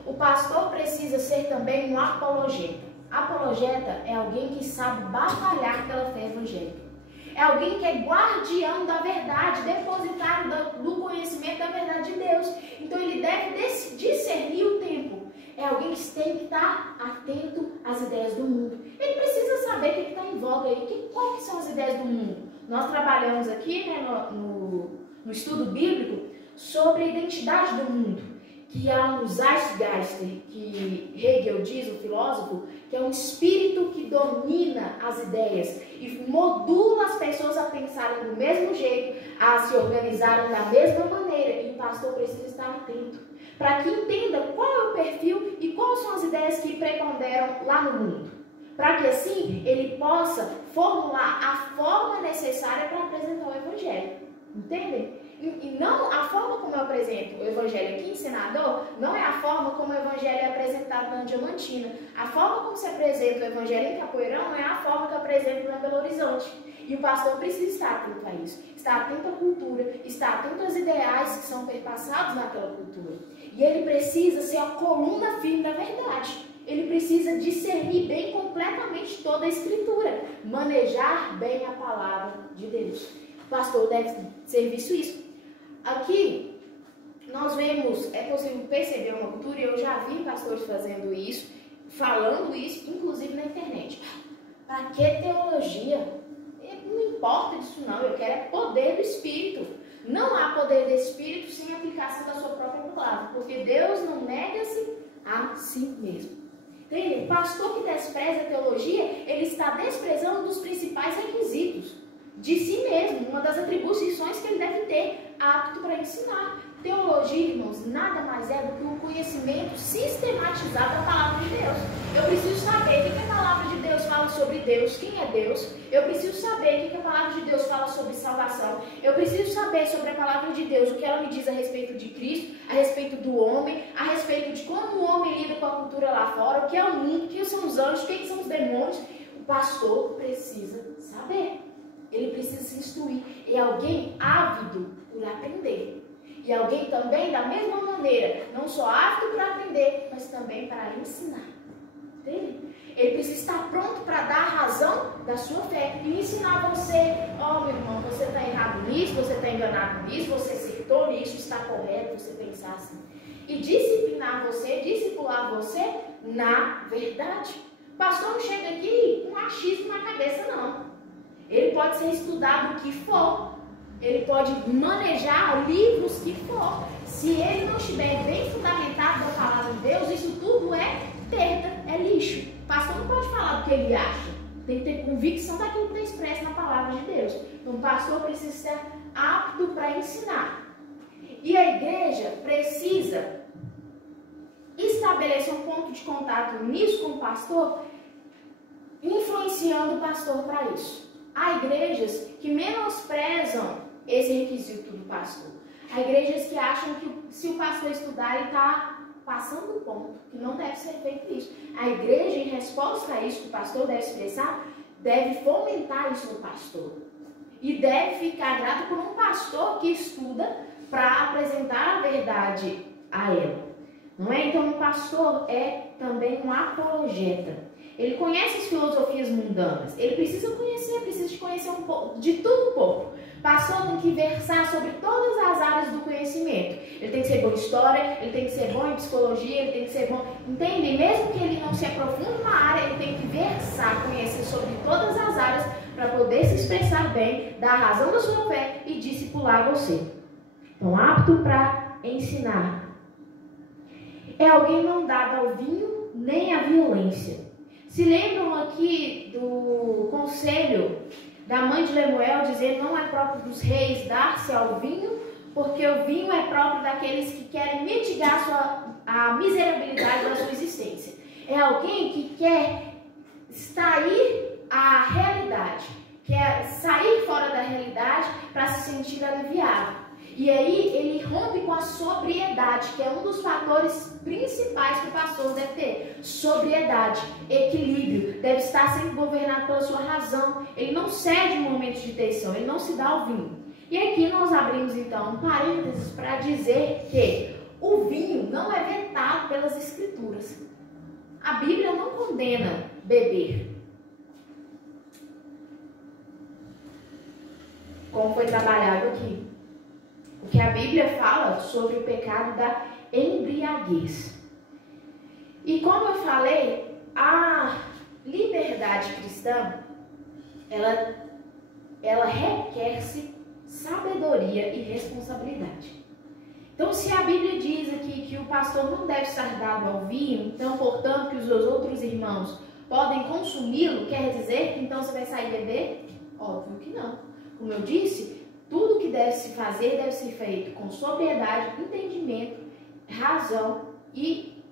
o pastor precisa ser também um apologeta. Apologeta é alguém que sabe batalhar pela fé evangélica. É alguém que é guardião da verdade, depositário do conhecimento da verdade de Deus. Então ele deve discernir o tempo. É alguém que tem que estar atento às ideias do mundo. Ele precisa saber o que está em voga aí, quais são as ideias do mundo. Nós trabalhamos aqui, né, no estudo bíblico sobre a identidade do mundo, que há um Zeitgeist, que Hegel diz, o filósofo, que é um espírito que domina as ideias e modula as pessoas a pensarem do mesmo jeito, a se organizarem da mesma maneira. E o pastor precisa estar atento para que entenda qual é o perfil e quais são as ideias que preponderam lá no mundo, para que assim ele possa formular a forma necessária para apresentar o Evangelho. Entendem? E não a forma como eu apresento o Evangelho aqui em Senador, não é a forma como o Evangelho é apresentado na Diamantina. A forma como se apresenta o Evangelho em Capoeirão é a forma que eu apresento na Belo Horizonte. E o pastor precisa estar atento a isso, estar atento à cultura, estar atento às ideias ideais que são perpassados naquela cultura. E ele precisa ser a coluna firme da verdade. Ele precisa discernir bem completamente toda a Escritura, manejar bem a palavra de Deus. O pastor deve ser visto isso. Aqui, nós vemos, é possível perceber uma cultura, e eu já vi pastores fazendo isso, falando isso, inclusive na internet. Para que teologia? Não importa disso não, eu quero é poder do Espírito. Não há poder do Espírito sem aplicação da sua própria palavra, porque Deus não nega-se a si mesmo. Entende? O pastor que despreza a teologia, ele está desprezando um dos principais requisitos de si mesmo, uma das atribuições que ele deve ter, apto para ensinar. Teologia, irmãos, nada mais é do que um conhecimento sistematizado da palavra de Deus. Eu preciso saber o que a palavra de Deus fala sobre Deus, quem é Deus. Eu preciso saber o que a palavra de Deus fala sobre salvação. Eu preciso saber sobre a palavra de Deus, o que ela me diz a respeito de Cristo, a respeito do homem, a respeito de como o homem lida com a cultura lá fora, o que é o mundo, quem são os anjos, quem são os demônios. O pastor precisa saber. Ele precisa se instruir. E alguém ávido por aprender. E alguém também, da mesma maneira, não só apto para aprender, mas também para ensinar. Entende? Ele precisa estar pronto para dar a razão da sua fé e ensinar você: ó, meu irmão, você está errado nisso, você está enganado nisso, você acertou nisso, está correto você pensar assim. E disciplinar você, discipular você na verdade. O pastor não chega aqui com achismo na cabeça, não. Ele pode ser estudado o que for. Ele pode manejar livros que for. Se ele não estiver bem fundamentado na palavra de Deus, isso tudo é perda, é lixo. O pastor não pode falar do que ele acha. Tem que ter convicção daquilo que está expresso na palavra de Deus. Então o pastor precisa ser apto para ensinar. E a igreja precisa estabelecer um ponto de contato nisso com o pastor, influenciando o pastor para isso. Há igrejas que menosprezam esse requisito do pastor. Há igrejas que acham que se o pastor estudar, ele está passando o ponto, que não deve ser feito isso. A igreja, em resposta a isso que o pastor deve expressar, deve fomentar isso no pastor. E deve ficar grato por um pastor que estuda para apresentar a verdade a ela. Não é? Então, o pastor é também um apologeta. Ele conhece as filosofias mundanas. Ele precisa de conhecer um pouco, de tudo um pouco. O pastor tem que versar sobre todas as áreas do conhecimento. Ele tem que ser bom em história, ele tem que ser bom em psicologia, ele tem que ser bom... Entende? Mesmo que ele não se aprofunde numa área, ele tem que versar, conhecer sobre todas as áreas para poder se expressar bem, dar a razão da sua fé e discipular você. Então, apto para ensinar. É alguém não dado ao vinho nem à violência. Se lembram aqui do conselho da mãe de Lemuel, dizer: não é próprio dos reis dar-se ao vinho, porque o vinho é próprio daqueles que querem mitigar a miserabilidade da sua existência. É alguém que quer extrair a realidade, quer sair fora da realidade para se sentir aliviado. E aí ele rompe com a sobriedade, que é um dos fatores principais que o pastor deve ter. Sobriedade, equilíbrio, deve estar sempre governado pela sua razão. Ele não cede em momentos de tensão, ele não se dá ao vinho. E aqui nós abrimos então um parênteses para dizer que o vinho não é vetado pelas escrituras. A Bíblia não condena beber. Como foi trabalhado aqui. Porque a Bíblia fala sobre o pecado da embriaguez. E como eu falei, a liberdade cristã, ela requer-se sabedoria e responsabilidade. Então, se a Bíblia diz aqui que o pastor não deve estar dado ao vinho, então, portanto, que os outros irmãos podem consumi-lo, quer dizer que então você vai sair beber? Óbvio que não. Como eu disse, tudo que deve se fazer deve ser feito com sobriedade, entendimento, razão e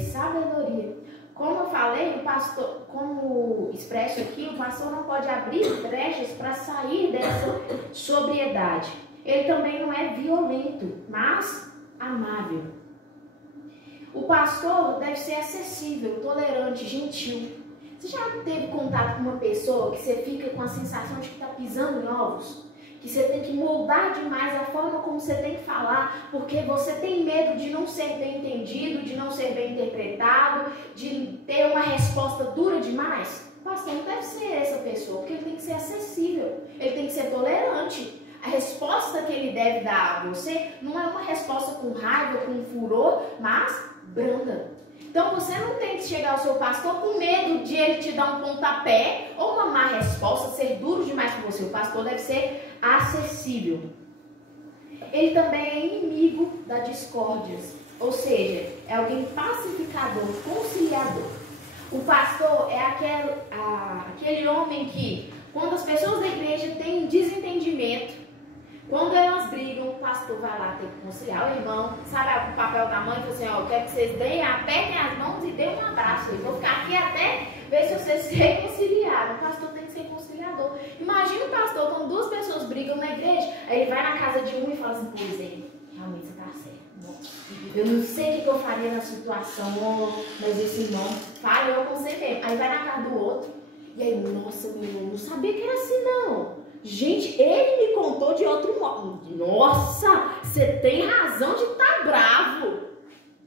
sabedoria. Como eu falei, o pastor, como expresso aqui, o pastor não pode abrir brechas para sair dessa sobriedade. Ele também não é violento, mas amável. O pastor deve ser acessível, tolerante, gentil. Você já teve contato com uma pessoa que você fica com a sensação de que está pisando em ovos? que você tem que moldar demais a forma como você tem que falar, porque você tem medo de não ser bem entendido, de não ser bem interpretado, de ter uma resposta dura demais. O pastor não deve ser essa pessoa, porque ele tem que ser acessível, ele tem que ser tolerante. A resposta que ele deve dar a você não é uma resposta com raiva, com furor, mas branda. Então você não tem que chegar ao seu pastor com medo de ele te dar um pontapé ou uma má resposta, ser duro demais com você. O pastor deve ser acessível. Ele também é inimigo da discórdia, ou seja, é alguém pacificador, conciliador. O pastor é aquele homem que, quando as pessoas da igreja têm desentendimento, quando elas brigam, o pastor vai lá ter que conciliar o irmão, sabe o papel da mãe, e fala assim, ó, eu quero que vocês apertem as mãos e dêem um abraço, eu vou ficar aqui até ver se vocês se reconciliaram. O pastor tem que ser conciliador. Imagina o pastor, quando duas pessoas brigam na igreja, aí ele vai na casa de um e fala assim, pois é, realmente você tá certo. Eu não sei o que eu faria na situação, mas esse irmão falhou com você mesmo. Aí vai na casa do outro, e aí, nossa, meu irmão, não sabia que era assim não. Gente, ele me contou de outro modo. Nossa, você tem razão de estar bravo.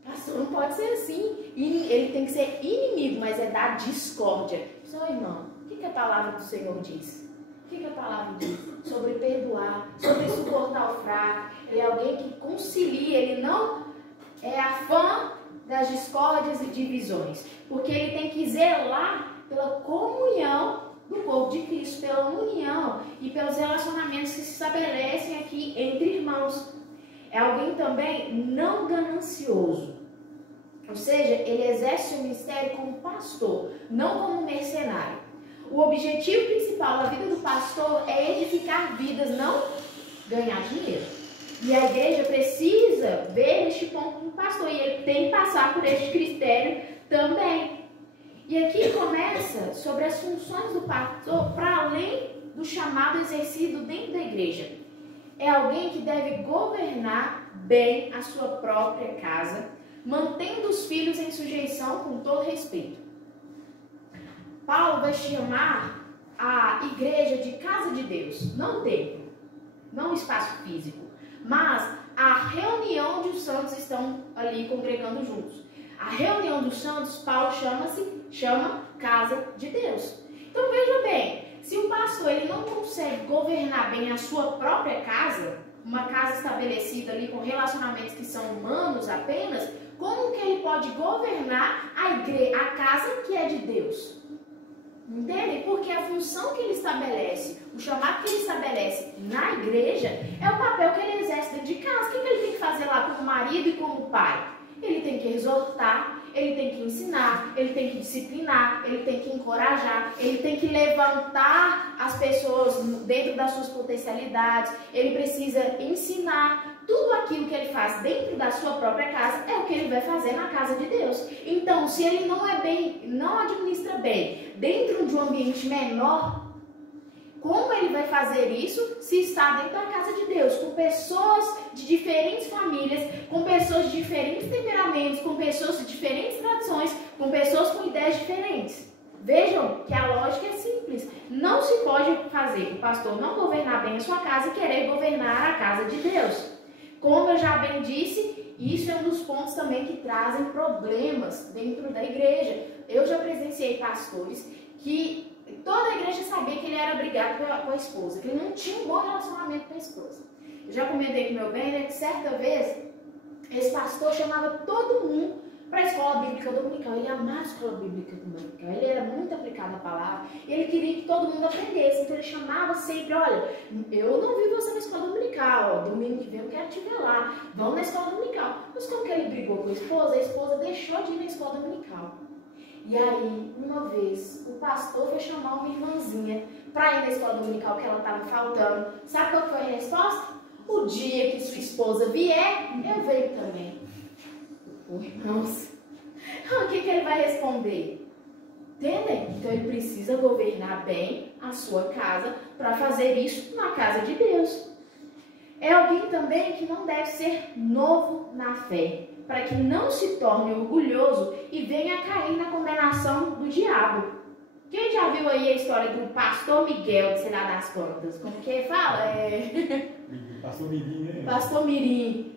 Pastor, não pode ser assim. Ele tem que ser inimigo, mas é da discórdia. Seu irmão, o que a palavra do Senhor diz? O que a palavra diz? Sobre perdoar, sobre suportar o fraco. Ele é alguém que concilia, ele não é afã das discórdias e divisões. Porque ele tem que zelar pela comunhão do corpo de Cristo, pela união e pelos relacionamentos que se estabelecem aqui entre irmãos. É alguém também não ganancioso, ou seja, ele exerce o ministério como pastor, não como mercenário. O objetivo principal da vida do pastor é edificar vidas, não ganhar dinheiro. E a igreja precisa ver este ponto do pastor, e ele tem que passar por este critério também. E aqui começa sobre as funções do pastor para além do chamado exercido dentro da igreja. É alguém que deve governar bem a sua própria casa, mantendo os filhos em sujeição com todo respeito. Paulo vai chamar a igreja de casa de Deus, não templo, não espaço físico, mas a reunião onde os santos estão ali congregando juntos. A reunião dos santos, Paulo chama casa de Deus. Então veja bem, se o pastor ele não consegue governar bem a sua própria casa, uma casa estabelecida ali com relacionamentos que são humanos apenas, como que ele pode governar a casa que é de Deus? Entende? Porque a função que ele estabelece, o chamado que ele estabelece na igreja, é o papel que ele exerce dentro de casa. O que ele tem que fazer lá como marido e como pai? Ele tem que exortar, ele tem que ensinar, ele tem que disciplinar, ele tem que encorajar, ele tem que levantar as pessoas dentro das suas potencialidades, ele precisa ensinar. Tudo aquilo que ele faz dentro da sua própria casa é o que ele vai fazer na casa de Deus. Então, se ele não administra bem dentro de um ambiente menor, como ele vai fazer isso se está dentro da casa de Deus, com pessoas de diferentes famílias, com pessoas de diferentes temperamentos, com pessoas de diferentes tradições, com pessoas com ideias diferentes? Vejam que a lógica é simples. Não se pode fazer o pastor não governar bem a sua casa e querer governar a casa de Deus. Como eu já bem disse, isso é um dos pontos também que trazem problemas dentro da igreja. Eu já presenciei pastores que toda a igreja sabia que ele era brigado com a esposa, que ele não tinha um bom relacionamento com a esposa. Eu já comentei com meu bem, né, que certa vez esse pastor chamava todo mundo para a escola bíblica dominical. Ele amava a escola bíblica dominical, ele era muito aplicado à palavra, ele queria que todo mundo aprendesse, então ele chamava sempre, olha, eu não vi você na escola dominical, ó, domingo que vem eu quero te ver lá, vamos na escola dominical. Mas como que ele brigou com a esposa deixou de ir na escola dominical. E aí, uma vez, o pastor foi chamar uma irmãzinha para ir na escola dominical que ela estava faltando. Sabe qual foi a resposta? O dia que sua esposa vier, eu venho também. Irmãos, o que ele vai responder? Entendem? Então ele precisa governar bem a sua casa para fazer isso na casa de Deus. É alguém também que não deve ser novo na fé, para que não se torne orgulhoso e venha a cair na condenação do diabo. Quem já viu aí a história do pastor Miguel, de Cidade das Plantas? Como que fala? Pastor Mirim, né? Pastor Mirim.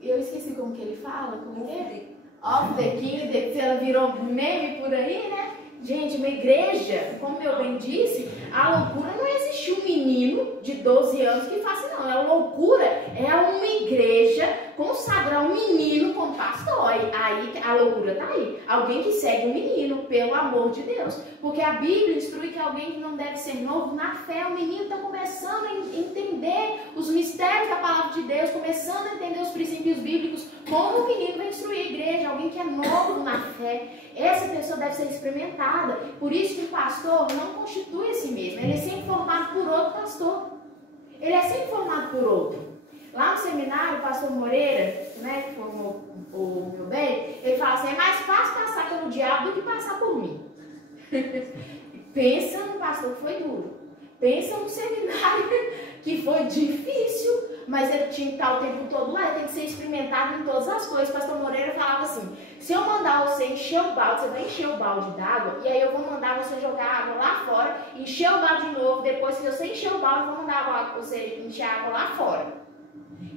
Eu esqueci como que ele fala. Como que é? Off the Kingdom, ela virou meme por aí, né? Gente, uma igreja, como eu bem disse, a loucura não existe um menino de 12 anos que faça, não. A loucura é uma igreja consagrar um menino como pastor. Aí a loucura tá aí. Alguém que segue um menino, pelo amor de Deus. Porque a Bíblia instrui que alguém que não deve ser novo na fé, o menino está começando a entender os mistérios da palavra de Deus, começando a entender os princípios bíblicos. Como o menino vai instruir a igreja, alguém que é novo na fé, essa pessoa deve ser experimentada. Por isso que o pastor não constitui a si mesmo, ele é sempre formado por outro pastor. Ele é sempre formado por outro. Lá no seminário, o pastor Moreira, né, que formou o meu bem, ele fala assim, é mais fácil passar pelo diabo do que passar por mim. Pensa no pastor que foi duro. Pensa no seminário que foi difícil, mas ele tinha que estar o tempo todo lá, ele tem que ser experimentado em todas as coisas. O pastor Moreira falava assim, se eu mandar você encher o balde, você vai encher o balde d'água, e aí eu vou mandar você jogar água lá fora, encher o balde de novo, depois que você encher o balde, eu vou mandar você encher a água lá fora.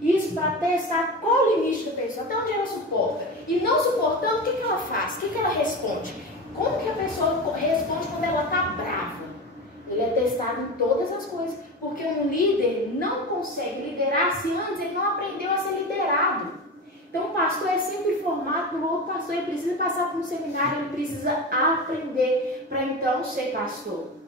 Isso para testar qual o limite da pessoa, até onde ela suporta. E não suportando, o que ela faz? O que ela responde? Como que a pessoa responde quando ela está brava? Ele é testado em todas as coisas, porque um líder não consegue liderar se antes ele não aprendeu a ser liderado. Então o pastor é sempre formado por outro pastor, ele precisa passar por um seminário, ele precisa aprender para então ser pastor.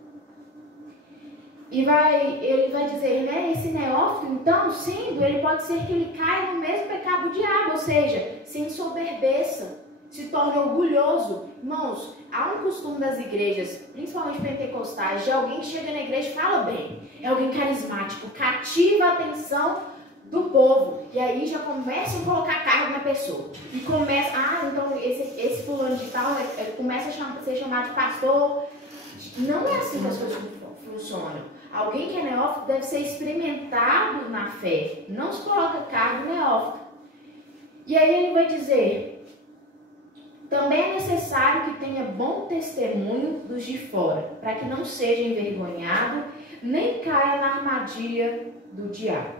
E ele vai dizer, né, esse neófito, então, sendo, ele pode ser que ele caia no mesmo pecado do diabo, ou seja, se ensoberbeça, se torne orgulhoso. Irmãos, há um costume das igrejas, principalmente pentecostais, de alguém que chega na igreja e fala bem, é alguém carismático, cativa a atenção do povo, e aí já começam a colocar cargo na pessoa, e começa, então esse fulano de tal, começa a ser chamado de pastor. Não é assim que as coisas funcionam. Alguém que é neófito deve ser experimentado na fé, não se coloca cargo neófito. E aí ele vai dizer, também é necessário que tenha bom testemunho dos de fora, para que não seja envergonhado, nem caia na armadilha do diabo.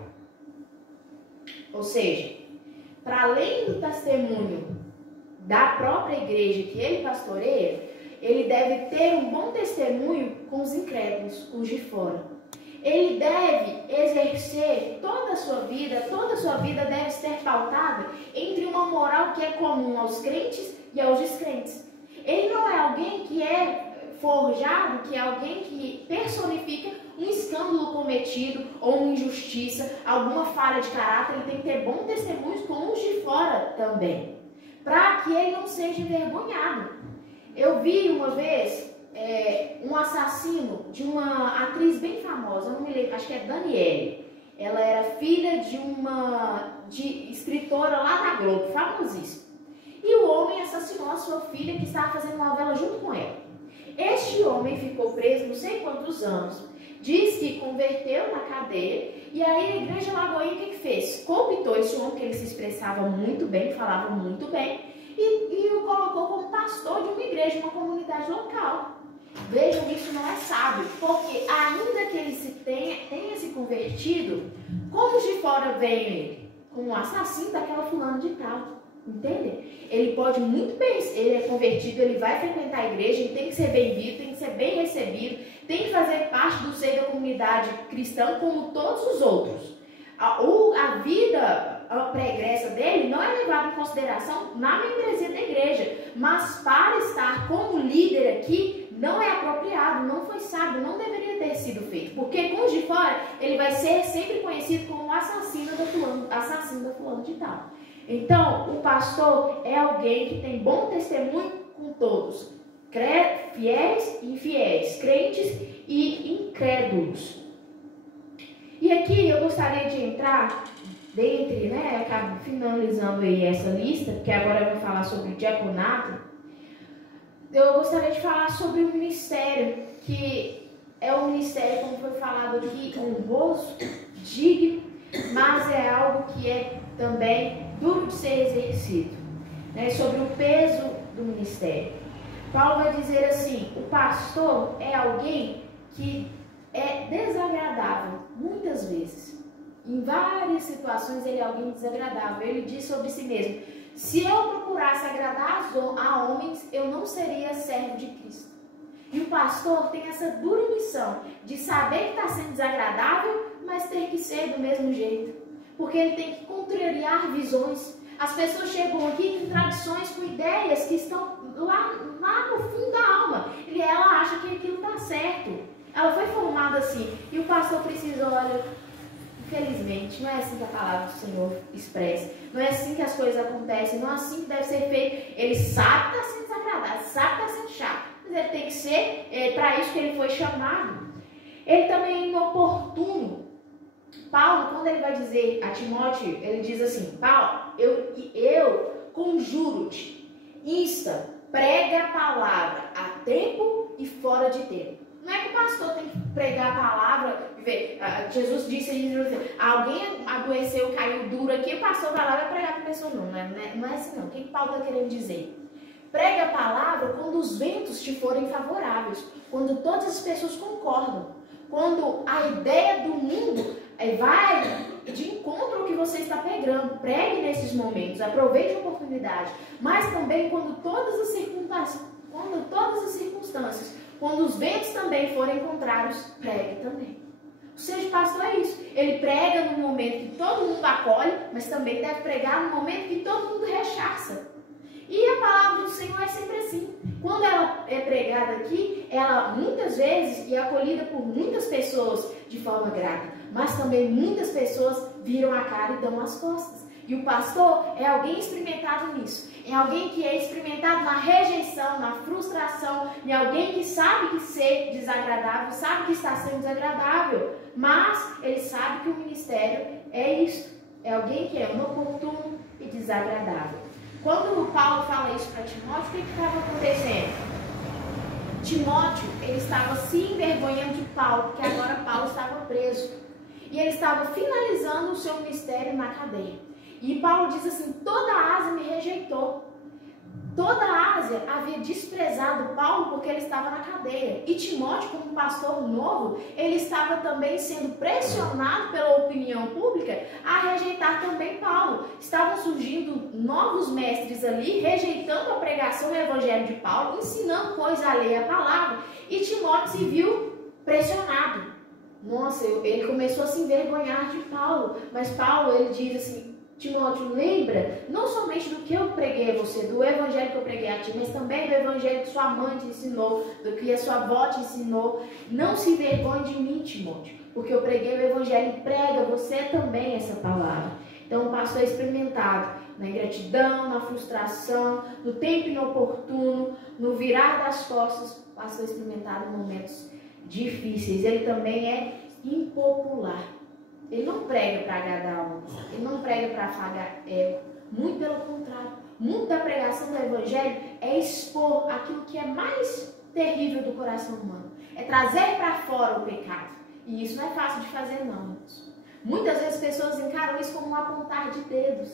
Ou seja, para além do testemunho da própria igreja que ele pastoreia, ele deve ter um bom testemunho com os incrédulos, com os de fora. Ele deve exercer toda a sua vida deve ser pautada entre uma moral que é comum aos crentes e aos descrentes. Ele não é alguém que é forjado, que é alguém que personifica um escândalo cometido ou uma injustiça, alguma falha de caráter. Ele tem que ter bom testemunho com os de fora também, para que ele não seja envergonhado. Eu vi uma vez um assassino de uma atriz bem famosa, não me lembro, acho que é Daniele. Ela era filha de escritora lá na Globo, famosíssima. E o homem assassinou a sua filha que estava fazendo novela junto com ela. Este homem ficou preso não sei quantos anos, diz que converteu na cadeia, e aí a igreja Lagoinha o que fez? Cooptou esse homem, que ele se expressava muito bem, falava muito bem, e o colocou como pastor de uma igreja, uma comunidade local. Vejam, isso não é sábio, porque ainda que ele tenha se convertido, como de fora vem ele? Como um assassino daquela fulana de tal. Entende? Ele pode muito bem, ele é convertido, ele vai frequentar a igreja, ele tem que ser bem-vindo, tem que ser bem recebido, tem que fazer parte do seio da comunidade cristã como todos os outros. A vida pregressa dele não é levada em consideração na membresia da igreja, mas para estar como líder aqui não é apropriado, não foi sábio, não deveria ter sido feito, porque com os de fora ele vai ser sempre conhecido como o assassino da fulano de tal. Então, o pastor é alguém que tem bom testemunho com todos, fiéis e infiéis, crentes e incrédulos. E aqui eu gostaria de entrar dentre, né, acabo finalizando aí essa lista, porque agora eu vou falar sobre o diaconato. Eu gostaria de falar sobre o ministério, que é um ministério, como foi falado aqui, honroso, digno, mas é algo que é também duro de ser exercido, né, sobre o peso do ministério. Paulo vai dizer assim: o pastor é alguém que é desagradável, muitas vezes. Em várias situações ele é alguém desagradável. Ele diz sobre si mesmo: se eu procurasse agradar a homens, eu não seria servo de Cristo. E o pastor tem essa dura missão de saber que está sendo desagradável, mas ter que ser do mesmo jeito. Porque ele tem que contrariar visões. As pessoas chegam aqui com tradições, com ideias que estão lá no fundo da alma. E ela acha que aquilo está certo. Ela foi formada assim. E o pastor precisa, olha, infelizmente, não é assim que a palavra do Senhor expressa. Não é assim que as coisas acontecem. Não é assim que deve ser feito. Ele sabe que está sendo desagradável, sabe que está sendo chato. Mas ele tem que ser para isso que ele foi chamado. Ele também é inoportuno. Paulo, quando ele vai dizer a Timóteo, ele diz assim: Paulo, eu conjuro-te, insta, prega a palavra a tempo e fora de tempo. Não é que o pastor tem que pregar a palavra. Jesus disse, alguém adoeceu, caiu duro aqui, o pastor vai lá e vai pregar para a pessoa. Não é assim não. O que Paulo está querendo dizer? Pregue a palavra quando os ventos te forem favoráveis, quando todas as pessoas concordam, quando a ideia do mundo vai de encontro ao que você está pregando. Pregue nesses momentos, aproveite a oportunidade, mas também quando todas as circunstâncias, quando os ventos também forem contrários, pregue também. Ou seja, o pastor é isso. Ele prega no momento que todo mundo acolhe, mas também deve pregar no momento que todo mundo rechaça. E a palavra do Senhor é sempre assim. Quando ela é pregada aqui, ela muitas vezes é acolhida por muitas pessoas de forma grata, mas também muitas pessoas viram a cara e dão as costas. E o pastor é alguém experimentado nisso. É alguém que é experimentado na rejeição, na frustração, é alguém que sabe que ser desagradável, sabe que está sendo desagradável, mas ele sabe que o ministério é isso. É alguém que é inoportuno e desagradável. Quando Paulo fala isso para Timóteo, o que estava acontecendo? Timóteo, ele estava se envergonhando de Paulo, porque agora Paulo estava preso. E ele estava finalizando o seu ministério na cadeia. E Paulo diz assim: toda a Ásia me rejeitou. Toda a Ásia havia desprezado Paulo porque ele estava na cadeia. E Timóteo, como pastor novo, ele estava também sendo pressionado pela opinião pública a rejeitar também Paulo. Estavam surgindo novos mestres ali, rejeitando a pregação do evangelho de Paulo, ensinando coisa alheia à palavra. E Timóteo se viu pressionado. Nossa, ele começou a se envergonhar de Paulo. Mas Paulo, ele diz assim: Timóteo, lembra não somente do que eu preguei a você, do evangelho que eu preguei a ti, mas também do evangelho que sua mãe te ensinou, do que a sua avó te ensinou. Não se envergonhe de mim, Timóteo, porque eu preguei o evangelho e prega você também essa palavra. Então o pastor é experimentado na ingratidão, na frustração, no tempo inoportuno, no virar das costas. O pastor é experimentado em momentos difíceis. Ele também é impopular. Ele não prega para agradar homens, ele não prega para afagar ego, muito pelo contrário. Muito da pregação do evangelho é expor aquilo que é mais terrível do coração humano, é trazer para fora o pecado. E isso não é fácil de fazer, não, irmãos. Muitas vezes as pessoas encaram isso como um apontar de dedos.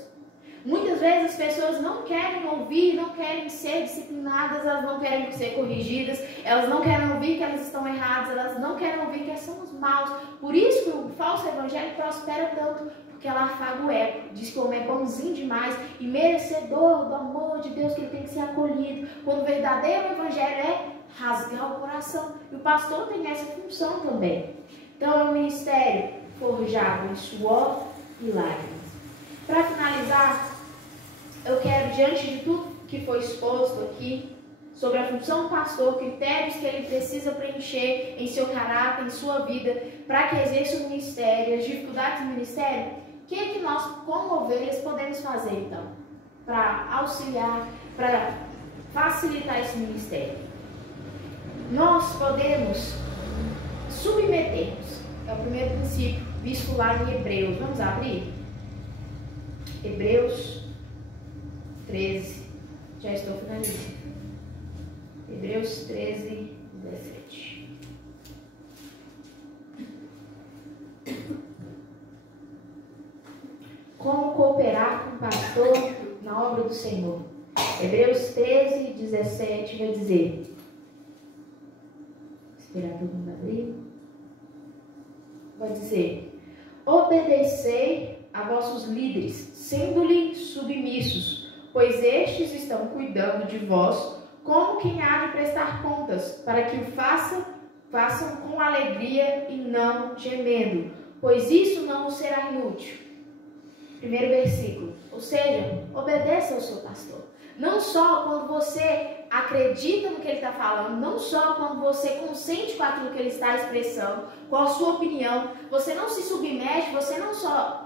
Muitas vezes as pessoas não querem ouvir, não querem ser disciplinadas, elas não querem ser corrigidas, elas não querem ouvir que elas estão erradas, elas não querem ouvir que somos maus. Por isso que o falso evangelho prospera tanto, porque ela afaga o ego, diz que o homem é bonzinho demais e merecedor do amor de Deus, que ele tem que ser acolhido, quando o verdadeiro evangelho é rasgar o coração. E o pastor tem essa função também. Então é um ministério forjado em suor e lágrimas. Para finalizar, eu quero, diante de tudo que foi exposto aqui, sobre a função do pastor, critérios que ele precisa preencher em seu caráter, em sua vida, para que exerça o ministério, as dificuldades do ministério, o que nós, como ovelhas, podemos fazer, então, para auxiliar, para facilitar esse ministério? Nós podemos submetermos, é o primeiro princípio, visto lá em Hebreus. Vamos abrir? Hebreus 13, já estou finalizando. Hebreus 13, 17. Como cooperar com o pastor na obra do Senhor? Hebreus 13, 17 vai dizer, esperar todo mundo abrir, vai dizer, obedecei a vossos líderes, sendo-lhe submissos, pois estes estão cuidando de vós, como quem há de prestar contas, para que o façam com alegria e não gemendo, pois isso não vos será inútil. Primeiro versículo, ou seja, obedeça ao seu pastor. Não só quando você acredita no que ele está falando, não só quando você consente com aquilo que ele está expressando, com a sua opinião, você não se submete, você não só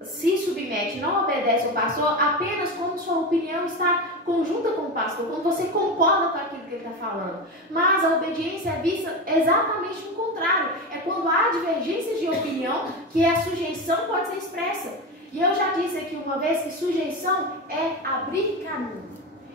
se submete, não obedece ao pastor apenas quando sua opinião está conjunta com o pastor, quando você concorda com aquilo que ele está falando. Mas a obediência é vista exatamente no contrário. É quando há divergências de opinião que a sujeição pode ser expressa. E eu já disse aqui uma vez que sujeição é abrir caminho,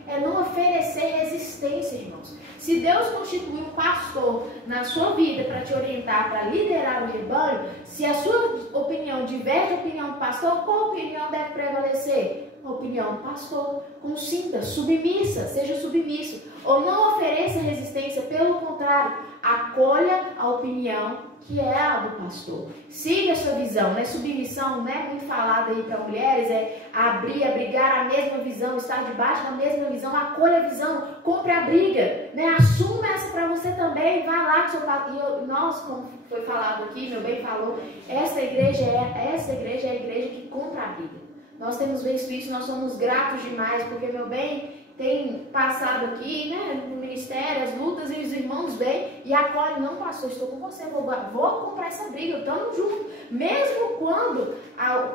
é não oferecer resistência, irmãos. Se Deus constitui um pastor na sua vida para te orientar, para liderar o rebanho, se a sua opinião diverge da opinião do pastor, qual opinião deve prevalecer? A opinião do pastor. Consinta, submissa, seja submisso. Ou não ofereça resistência, pelo contrário, acolha a opinião que é a do pastor. Siga a sua visão, né? Submissão não é muito falada aí para mulheres, é abrigar a mesma visão, estar debaixo da mesma visão, acolha a visão, compre a briga, né? Assuma essa para você também, vá lá com seu pastor. Nós, como foi falado aqui, meu bem falou, essa igreja é a igreja que compra a briga. Nós temos visto isso, nós somos gratos demais, porque, meu bem, tem passado aqui, né, no ministério, as lutas, e os irmãos vêm e acolhem, não, pastor, estou com você, vou comprar essa briga, estamos juntos. Mesmo quando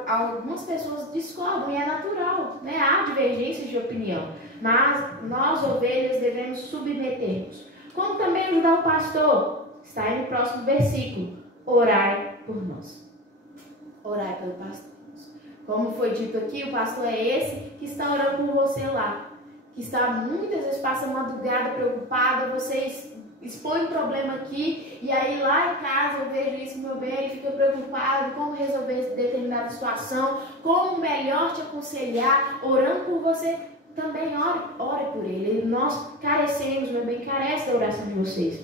algumas pessoas discordam, e é natural, né, há divergências de opinião, mas nós, ovelhas, devemos submeter-nos. Como também ajudar o pastor? Está aí no próximo versículo, orai por nós. Orai pelo pastor. Como foi dito aqui, o pastor é esse que está orando por você lá, que está muitas vezes passa a madrugada preocupada, vocês expõem um problema aqui, e aí lá em casa eu vejo isso, meu bem, ele fica preocupado, como resolver determinada situação, como melhor te aconselhar, orando por você, também ore por ele. Nós carecemos, meu bem, carece da oração de vocês.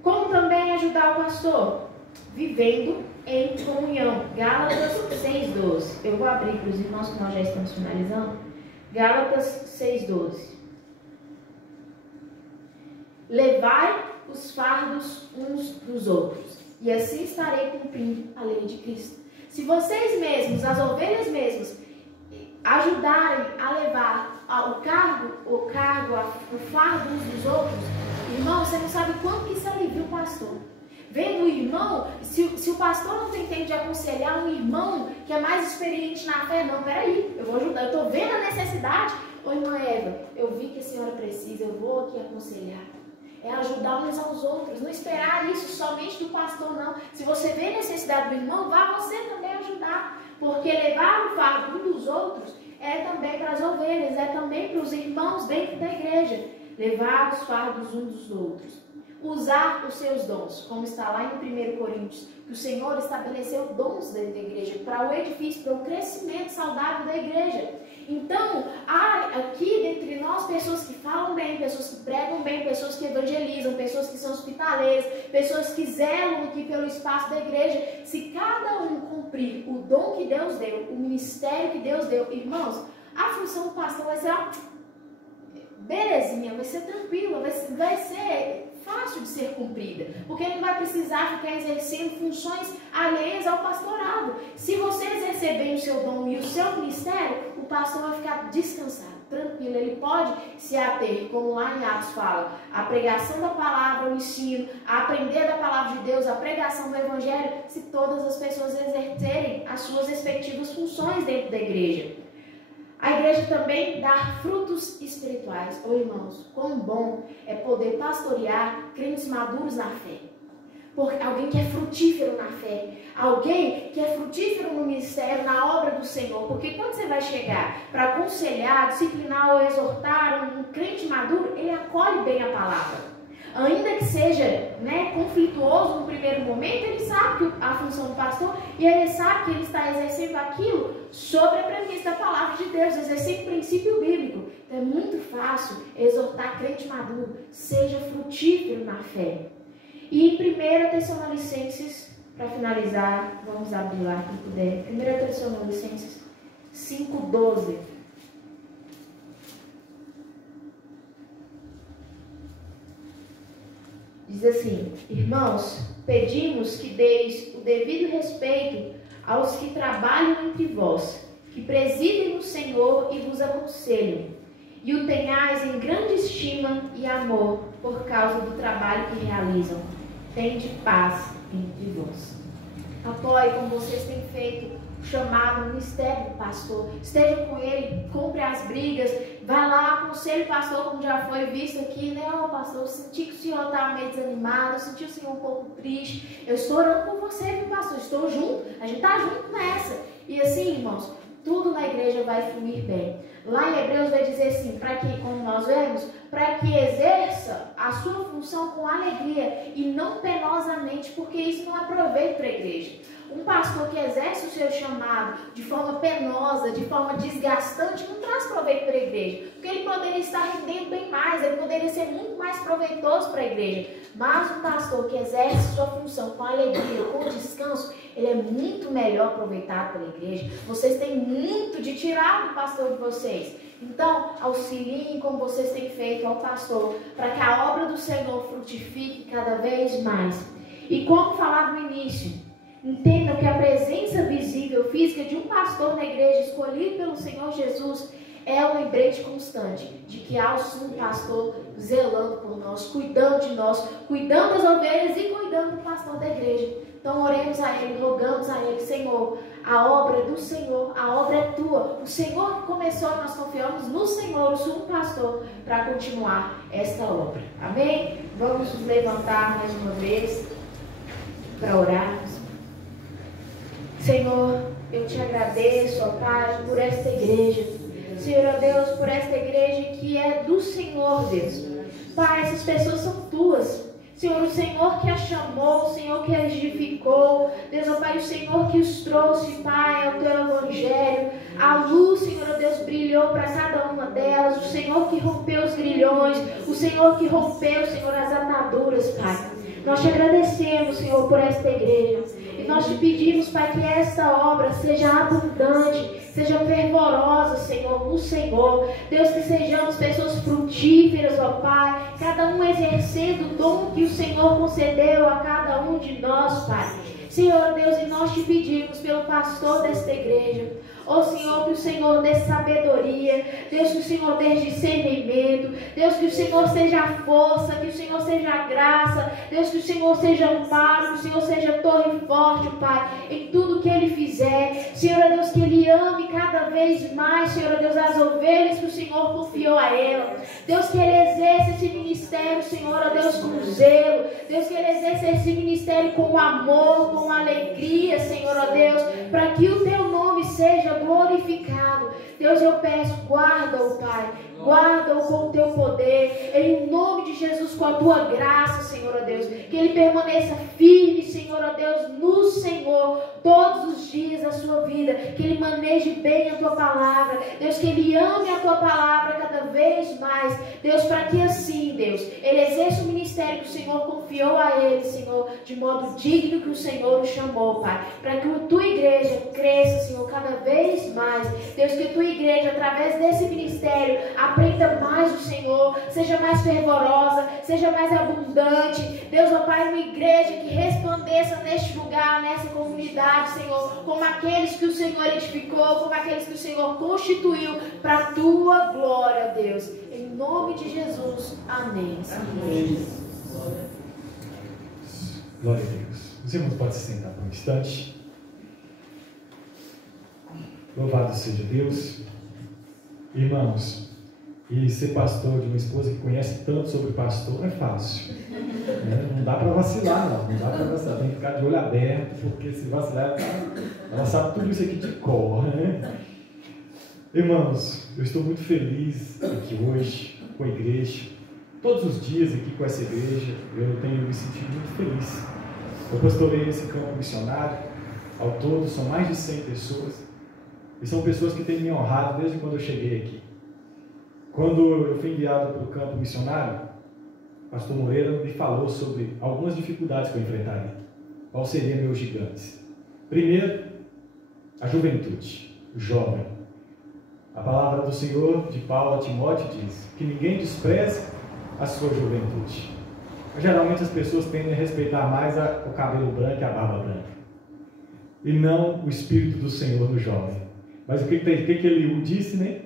Como também ajudar o pastor? Vivendo em comunhão. Gálatas 6,12. Eu vou abrir para os irmãos que nós já estamos finalizando. Gálatas 6,12. Levai os fardos uns dos outros, e assim estarei cumprindo a lei de Cristo. Se vocês mesmos, as ovelhas mesmas, ajudarem a levar o fardo uns dos outros, irmão, você não sabe quanto que isso alivia o pastor. Vendo o irmão, se o pastor não tem tempo de aconselhar um irmão que é mais experiente na fé, não, peraí, eu vou ajudar, eu estou vendo a necessidade. Ô irmã Eva, eu vi que a senhora precisa, eu vou aqui aconselhar. É ajudar uns aos outros, não esperar isso somente do pastor, não. Se você vê a necessidade do irmão, vá você também ajudar. Porque levar o fardo um dos outros é também para as ovelhas, é também para os irmãos dentro da igreja. Levar os fardos uns dos outros. Usar os seus dons, como está lá em 1 Coríntios, que o Senhor estabeleceu dons dentro da igreja, para o edifício, para o crescimento saudável da igreja. Então, há aqui dentre nós pessoas que falam bem, pessoas que pregam bem, pessoas que evangelizam, pessoas que são hospitaleiras, pessoas que zelam aqui pelo espaço da igreja. Se cada um cumprir o dom que Deus deu, o ministério que Deus deu, irmãos, a função do pastor vai ser belezinha, vai ser tranquila, vai ser fácil de ser cumprida, porque ele não vai precisar ficar exercendo funções alheias ao pastorado. Se você exercer bem o seu dom e o seu ministério, o pastor vai ficar descansado, tranquilo. Ele pode se ater, como lá em Atos fala, a pregação da palavra, o ensino, a aprender da palavra de Deus, a pregação do evangelho, se todas as pessoas exercerem as suas respectivas funções dentro da igreja. A igreja também dá frutos espirituais. Ô irmãos, quão bom é poder pastorear crentes maduros na fé. Porque alguém que é frutífero na fé, alguém que é frutífero no ministério, na obra do Senhor. Porque quando você vai chegar para aconselhar, disciplinar ou exortar um crente maduro, ele acolhe bem a palavra. Ainda que seja, conflituoso no primeiro momento, ele sabe a função do pastor e ele sabe que ele está exercendo aquilo sobre a premissa da palavra de Deus, exercendo o princípio bíblico. Então é muito fácil exortar crente maduro, seja frutífero na fé. E em 1 Tessalonicenses, para finalizar, vamos abrir lá quem puder. 1 Tessalonicenses 5:12. Diz assim: irmãos, pedimos que deis o devido respeito aos que trabalham entre vós, que presidem no Senhor e vos aconselham, e o tenhais em grande estima e amor por causa do trabalho que realizam. Tende paz entre vós. Apoie como vocês têm feito o chamado, o ministério do pastor. Estejam com ele, compre as brigas, vai lá, aconselhe o pastor, como já foi visto aqui, né? Ó, pastor, eu senti que o senhor estava meio desanimado, eu senti o senhor um pouco triste. Eu estou orando por você, viu, pastor? Estou junto, a gente está junto nessa. E assim, irmãos, tudo na igreja vai fluir bem. Lá em Hebreus vai dizer assim, para que, como nós vemos, para que exerça a sua função com alegria e não penosamente, porque isso não é proveito para a igreja. Um pastor que exerce o seu chamado de forma penosa, de forma desgastante, não traz proveito para a igreja, porque ele poderia estar rendendo bem mais, ele poderia ser muito mais proveitoso para a igreja. Mas um pastor que exerce sua função com alegria, com descanso, ele é muito melhor aproveitado pela igreja. Vocês têm muito de tirar do pastor de vocês. Então, auxiliem como vocês têm feito ao pastor, para que a obra do Senhor frutifique cada vez mais. E como falar no início, entendam que a presença visível, física de um pastor na igreja escolhido pelo Senhor Jesus é um lembrete constante de que há um pastor zelando por nós, cuidando de nós, cuidando das ovelhas e cuidando do pastor da igreja. Então oremos a Ele, rogamos a Ele: Senhor, a obra é do Senhor, a obra é tua. O Senhor que começou, nós confiamos no Senhor, o sumo pastor, para continuar esta obra. Amém? Vamos nos levantar mais uma vez para orarmos. Senhor, eu te agradeço, ó Pai, por esta igreja. Senhor, ó Deus, por esta igreja que é do Senhor, Deus. Pai, essas pessoas são tuas. Senhor, o Senhor que as chamou, o Senhor que as edificou. Deus, ó Pai, o Senhor que os trouxe, Pai, ao teu evangelho. A luz, Senhor, ó Deus, brilhou para cada uma delas. O Senhor que rompeu os grilhões. O Senhor que rompeu, Senhor, as ataduras, Pai. Nós te agradecemos, Senhor, por esta igreja. E nós te pedimos, Pai, que esta obra seja abundante, seja fervorosa, Senhor, no Senhor. Deus, que sejamos pessoas frutíferas, ó Pai, cada um exercendo o dom que o Senhor concedeu a cada um de nós, Pai. Senhor Deus, e nós te pedimos pelo pastor desta igreja, ó Senhor, que o Senhor dê sabedoria, Deus, que o Senhor dê discernimento, Deus, que o Senhor seja a força, que o Senhor seja a graça, Deus, que o Senhor seja amparo, que o Senhor seja torre forte, Pai, em tudo que Ele fizer. Senhor Deus, que Ele ame cada vez mais, Senhor Deus, as ovelhas que o Senhor confiou a Ele. Deus, que Ele exerça esse ministério, Senhor Deus, com zelo. Deus, que Ele exerça esse ministério com amor, com alegria, Senhor Deus, para que o Teu nome seja glorificado. Deus, eu peço, guarda-o, Pai, guarda-o com o Teu poder, em nome de Jesus, com a Tua graça, Senhor Deus, que Ele permaneça firme, Senhor Deus, no Senhor, todos os dias da sua vida, que Ele maneje bem a Tua palavra, Deus, que Ele ame a Tua palavra cada vez mais, Deus, para que assim, Deus, Ele exerça o ministério que o Senhor confiou a Ele, Senhor, de modo digno que o Senhor o chamou, Pai, para que a Tua igreja cresça, Senhor, cada vez mais, Deus, que a Tua igreja, através desse ministério, aprenda mais do Senhor, seja mais fervorosa, seja mais abundante, Deus, ó Pai, uma igreja que resplandeça neste lugar, nessa comunidade, Senhor, como aqueles que o Senhor edificou, como aqueles que o Senhor constituiu para a Tua glória, Deus, em nome de Jesus, amém. Amém. Glória a Deus. Os irmãos podem se sentar por um instante. Louvado seja Deus. Irmãos, e ser pastor de uma esposa que conhece tanto sobre pastor não é fácil. Não dá para vacilar, não dá para vacilar. Tem que ficar de olho aberto, porque se vacilar, ela sabe tudo isso aqui de cor, né? Irmãos, eu estou muito feliz aqui hoje com a igreja. Todos os dias aqui com essa igreja, eu tenho me sentido muito feliz. Eu pastorei esse campo missionário. Ao todo, são mais de 100 pessoas. E são pessoas que têm me honrado desde quando eu cheguei aqui. Quando eu fui enviado para o campo missionário, o pastor Moreira me falou sobre algumas dificuldades que eu enfrentaria. Quais seriam meus gigantes? Primeiro, a juventude, o jovem. A palavra do Senhor, de Paulo a Timóteo, diz que ninguém despreze a sua juventude. Geralmente as pessoas tendem a respeitar mais o cabelo branco e a barba branca, e não o Espírito do Senhor no jovem. Mas o que ele disse, né?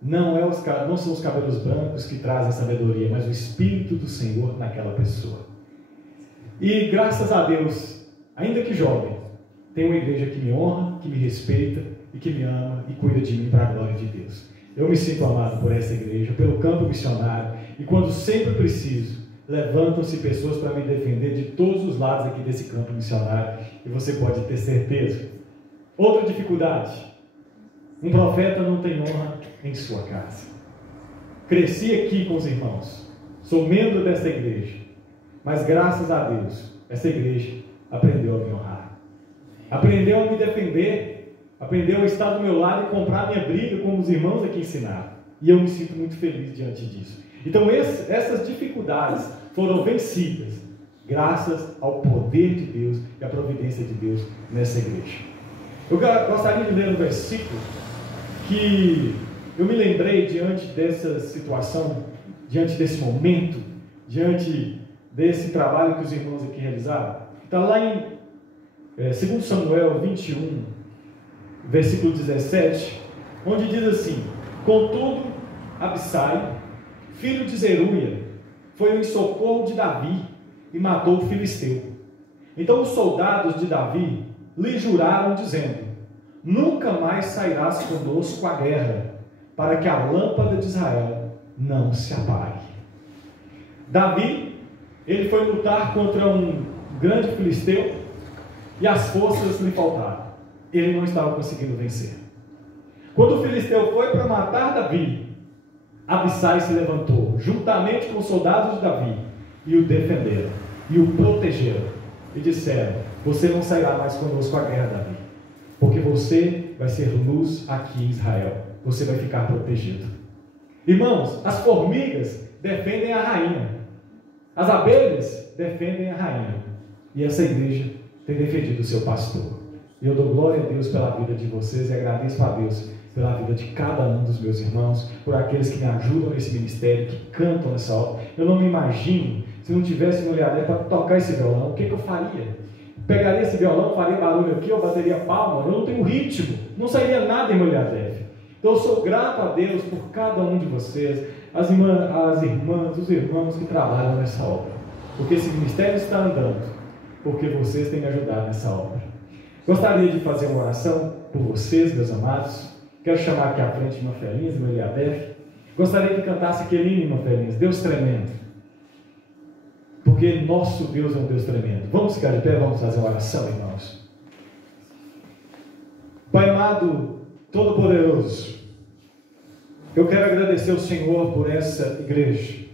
Não são os cabelos brancos que trazem sabedoria, mas o Espírito do Senhor naquela pessoa. E graças a Deus, ainda que jovem, tem uma igreja que me honra, que me respeita e que me ama e cuida de mim para a glória de Deus. Eu me sinto amado por essa igreja, pelo campo missionário, e quando sempre preciso, levantam-se pessoas para me defender de todos os lados aqui desse campo missionário, e você pode ter certeza. Outra dificuldade: um profeta não tem honra em sua casa. Cresci aqui com os irmãos, sou membro dessa igreja, mas graças a Deus, essa igreja aprendeu a me honrar, aprendeu a me defender, aprendeu a estar do meu lado e comprar minha briga, como os irmãos aqui ensinaram, e eu me sinto muito feliz diante disso. Então essas dificuldades foram vencidas graças ao poder de Deus e à providência de Deus nessa igreja. Eu gostaria de ler um versículo que eu me lembrei diante dessa situação, diante desse momento, diante desse trabalho que os irmãos aqui realizaram. Está lá em 2 Samuel 21, versículo 17, onde diz assim: contudo, Abissai, filho de Zeruia, foi em socorro de Davi e matou o filisteu. Então os soldados de Davi lhe juraram, dizendo: nunca mais sairás conosco à guerra, para que a lâmpada de Israel não se apague. Davi, ele foi lutar contra um grande filisteu e as forças lhe faltaram. Ele não estava conseguindo vencer. Quando o filisteu foi para matar Davi, Abissai se levantou, juntamente com os soldados de Davi, e o defenderam, e o protegeram, e disseram: você não sairá mais conosco à guerra, Davi, porque você vai ser luz aqui em Israel, você vai ficar protegido. Irmãos, as formigas defendem a rainha, as abelhas defendem a rainha, e essa igreja tem defendido o seu pastor. E eu dou glória a Deus pela vida de vocês e agradeço a Deus pela vida de cada um dos meus irmãos, por aqueles que me ajudam nesse ministério, que cantam nessa obra. Eu não me imagino, se não tivesse mulher para tocar esse violão, o que eu faria? Pegaria esse violão, faria barulho aqui, eu bateria palma, eu não tenho ritmo, não sairia nada em mulher deve. Então eu sou grato a Deus por cada um de vocês, as irmãs, os irmãos que trabalham nessa obra, porque esse ministério está andando, porque vocês têm me ajudado nessa obra. Gostaria de fazer uma oração por vocês, meus amados. Quero chamar aqui à frente irmã Felinhas, irmã Eliadef. Gostaria que cantasse aquele hino, irmã Felinhas, Deus tremendo. Porque nosso Deus é um Deus tremendo. Vamos ficar de pé, vamos fazer uma oração, irmãos. Pai amado, todo-poderoso, eu quero agradecer ao Senhor por essa igreja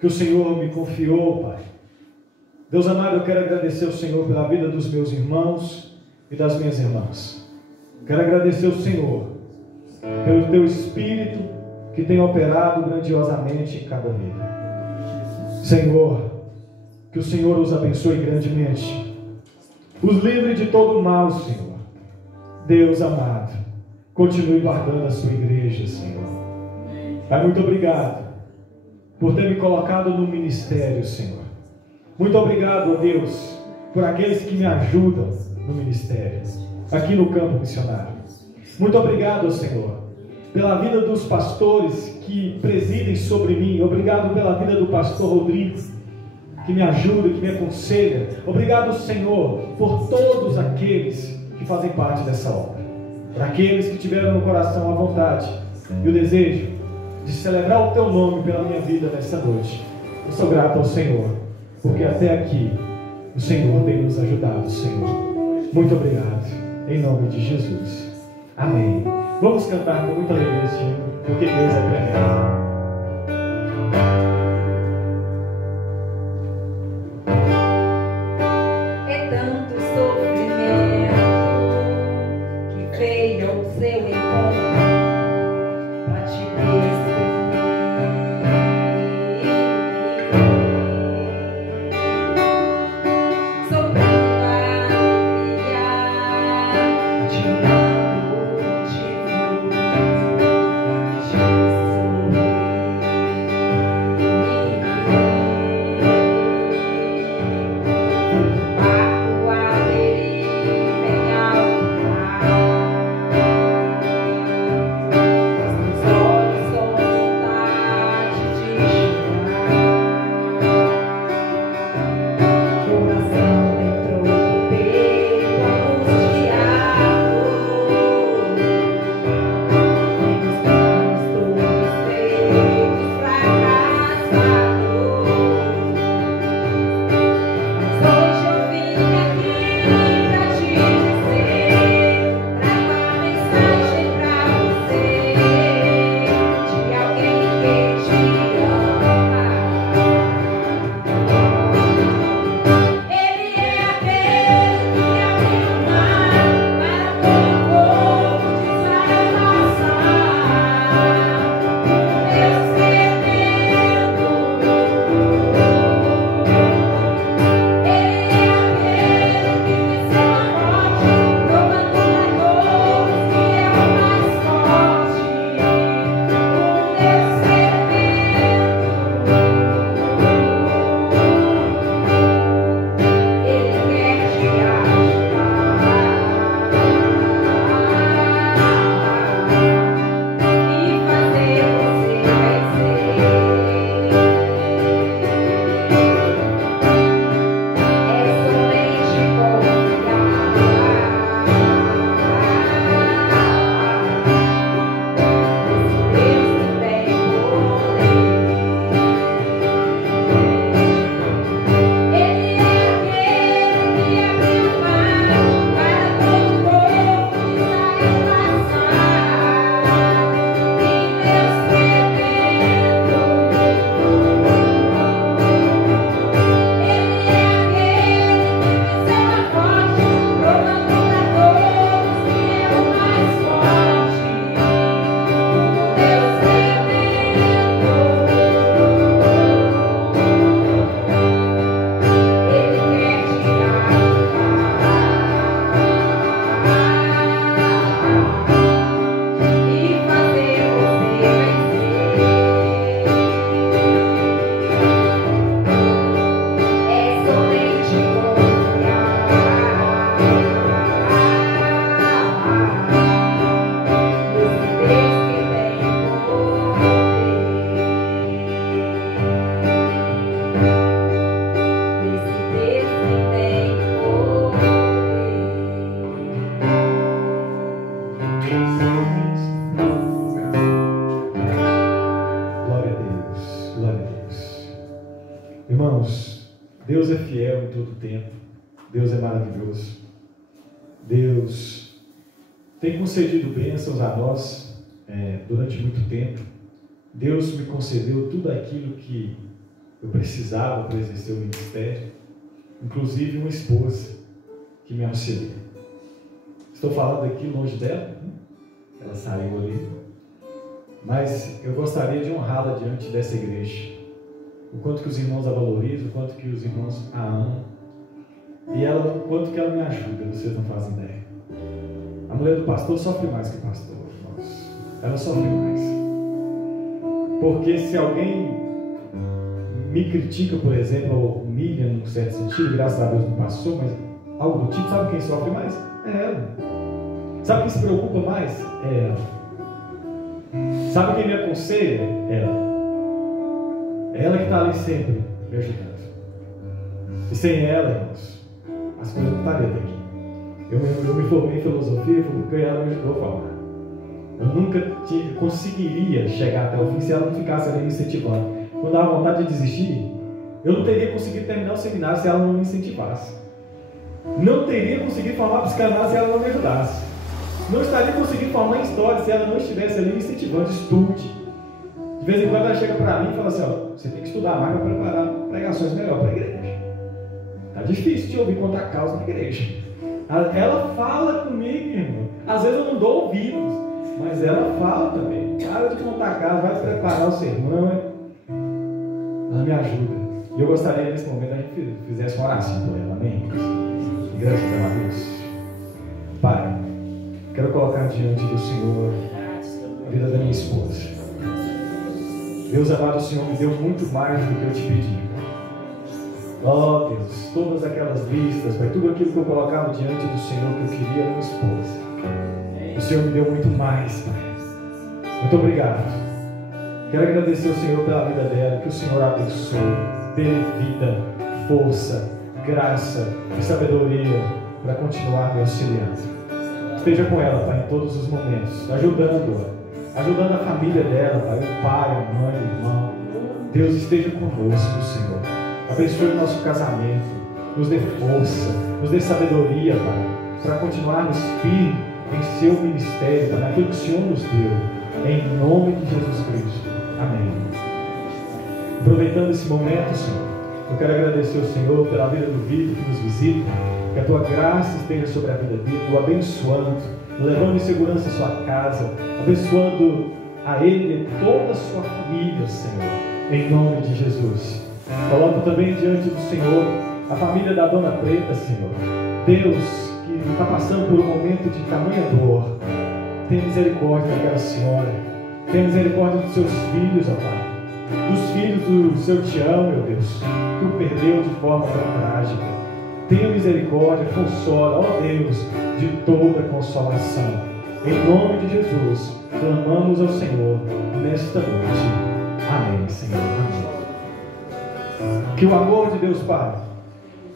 que o Senhor me confiou, Pai. Deus amado, eu quero agradecer ao Senhor pela vida dos meus irmãos e das minhas irmãs. Quero agradecer ao Senhor pelo Teu Espírito que tem operado grandiosamente em cada vida. Senhor, que o Senhor os abençoe grandemente, os livre de todo mal, Senhor. Deus amado, continue guardando a sua igreja, Senhor. Pai, muito obrigado por ter me colocado no ministério, Senhor. Muito obrigado, ó Deus, por aqueles que me ajudam no ministério, aqui no campo missionário. Muito obrigado, Senhor, pela vida dos pastores que presidem sobre mim. Obrigado pela vida do pastor Rodrigo, que me ajuda, que me aconselha. Obrigado, Senhor, por todos aqueles que fazem parte dessa obra. Para aqueles que tiveram no coração a vontade e o desejo de celebrar o Teu nome pela minha vida nessa noite. Eu sou grato ao Senhor, porque até aqui o Senhor tem nos ajudado, Senhor. Muito obrigado, em nome de Jesus. Amém. Vamos cantar com muita alegria esse hino, porque Deus é tremendo. Seu encontro, pra te despedir. Glória a Deus, glória a Deus. Irmãos, Deus é fiel em todo tempo. Deus é maravilhoso. Deus tem concedido bênçãos a nós durante muito tempo. Deus me concedeu tudo aquilo que eu precisava para exercer o ministério, inclusive uma esposa que me auxilia. Estou falando aqui longe dela, ela saiu ali, mas eu gostaria de honrá-la diante dessa igreja. O quanto que os irmãos a valorizam, o quanto que os irmãos a amam, e ela, o quanto que ela me ajuda, vocês não fazem ideia. A mulher do pastor sofre mais que o pastor, irmãos. Ela sofre mais. Porque se alguém me critica, por exemplo, ou humilha num certo sentido, graças a Deus não passou, mas algo do tipo, sabe quem sofre mais? É ela. Sabe quem se preocupa mais? É ela. Sabe quem me aconselha? É ela. É ela que está ali sempre me ajudando. E sem ela, irmãos, as coisas não estariam aqui. Eu me formei em filosofia porque ela me ajudou a formar. Eu nunca conseguiria chegar até o fim se ela não ficasse ali me incentivando. Quando dava vontade de desistir, eu não teria conseguido terminar o seminário se ela não me incentivasse. Não teria conseguido formar psicanálise se ela não me ajudasse. Não estaria conseguindo formar história se ela não estivesse ali me incentivando. Estude. De vez em quando ela chega para mim e fala assim: ó, você tem que estudar mais para preparar pregações melhor para a igreja. Tá difícil de ouvir contar causa na igreja. Ela fala comigo, irmão. Às vezes eu não dou ouvidos, mas ela fala também. Para de contar causa, vai preparar o sermão. Ela me ajuda. E eu gostaria nesse momento a gente fizesse uma oração por ela. Amém? E graças a Deus. Pai, quero colocar diante do Senhor a vida da minha esposa. Deus amado, o Senhor me deu muito mais do que eu te pedi. Oh Deus, todas aquelas listas, Pai, tudo aquilo que eu colocava diante do Senhor que eu queria numa esposa, o Senhor me deu muito mais, Pai. Muito obrigado. Quero agradecer ao Senhor pela vida dela, que o Senhor a abençoe, dê vida, força, graça e sabedoria para continuar me auxiliando. Esteja com ela, Pai, em todos os momentos, ajudando-a, ajudando a família dela, Pai, o pai, a mãe, o irmão. Deus esteja conosco, Senhor. Abençoe o nosso casamento, nos dê força, nos dê sabedoria, Pai, para continuarmos firmes em seu ministério, Pai, naquilo que o Senhor nos deu, em nome de Jesus Cristo. Amém. Aproveitando esse momento, Senhor, eu quero agradecer ao Senhor pela vida do Vitor que nos visita, que a tua graça esteja sobre a vida dele, o abençoando, levando em segurança a sua casa, abençoando a ele e toda a sua família, Senhor, em nome de Jesus. Coloco também diante do Senhor a família da Dona Preta, Senhor. Deus, que está passando por um momento de tamanha dor, tenha misericórdia daquela senhora, tenha misericórdia dos seus filhos, ó Pai, dos filhos do seu Tião, meu Deus, que o perdeu de forma tão trágica. Tenha misericórdia, consola, ó Deus, de toda consolação. Em nome de Jesus, clamamos ao Senhor nesta noite. Amém, Senhor. Amém. Que o amor de Deus Pai,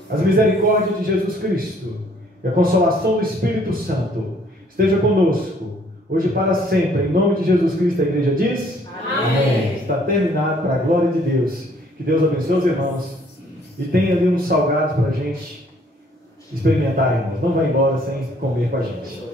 as misericórdias de Jesus Cristo e a consolação do Espírito Santo esteja conosco, hoje e para sempre. Em nome de Jesus Cristo, a igreja diz: Amém. Está terminado para a glória de Deus. Que Deus abençoe os irmãos. E tem ali uns salgados para a gente experimentar, irmãos. Não vai embora sem comer com a gente.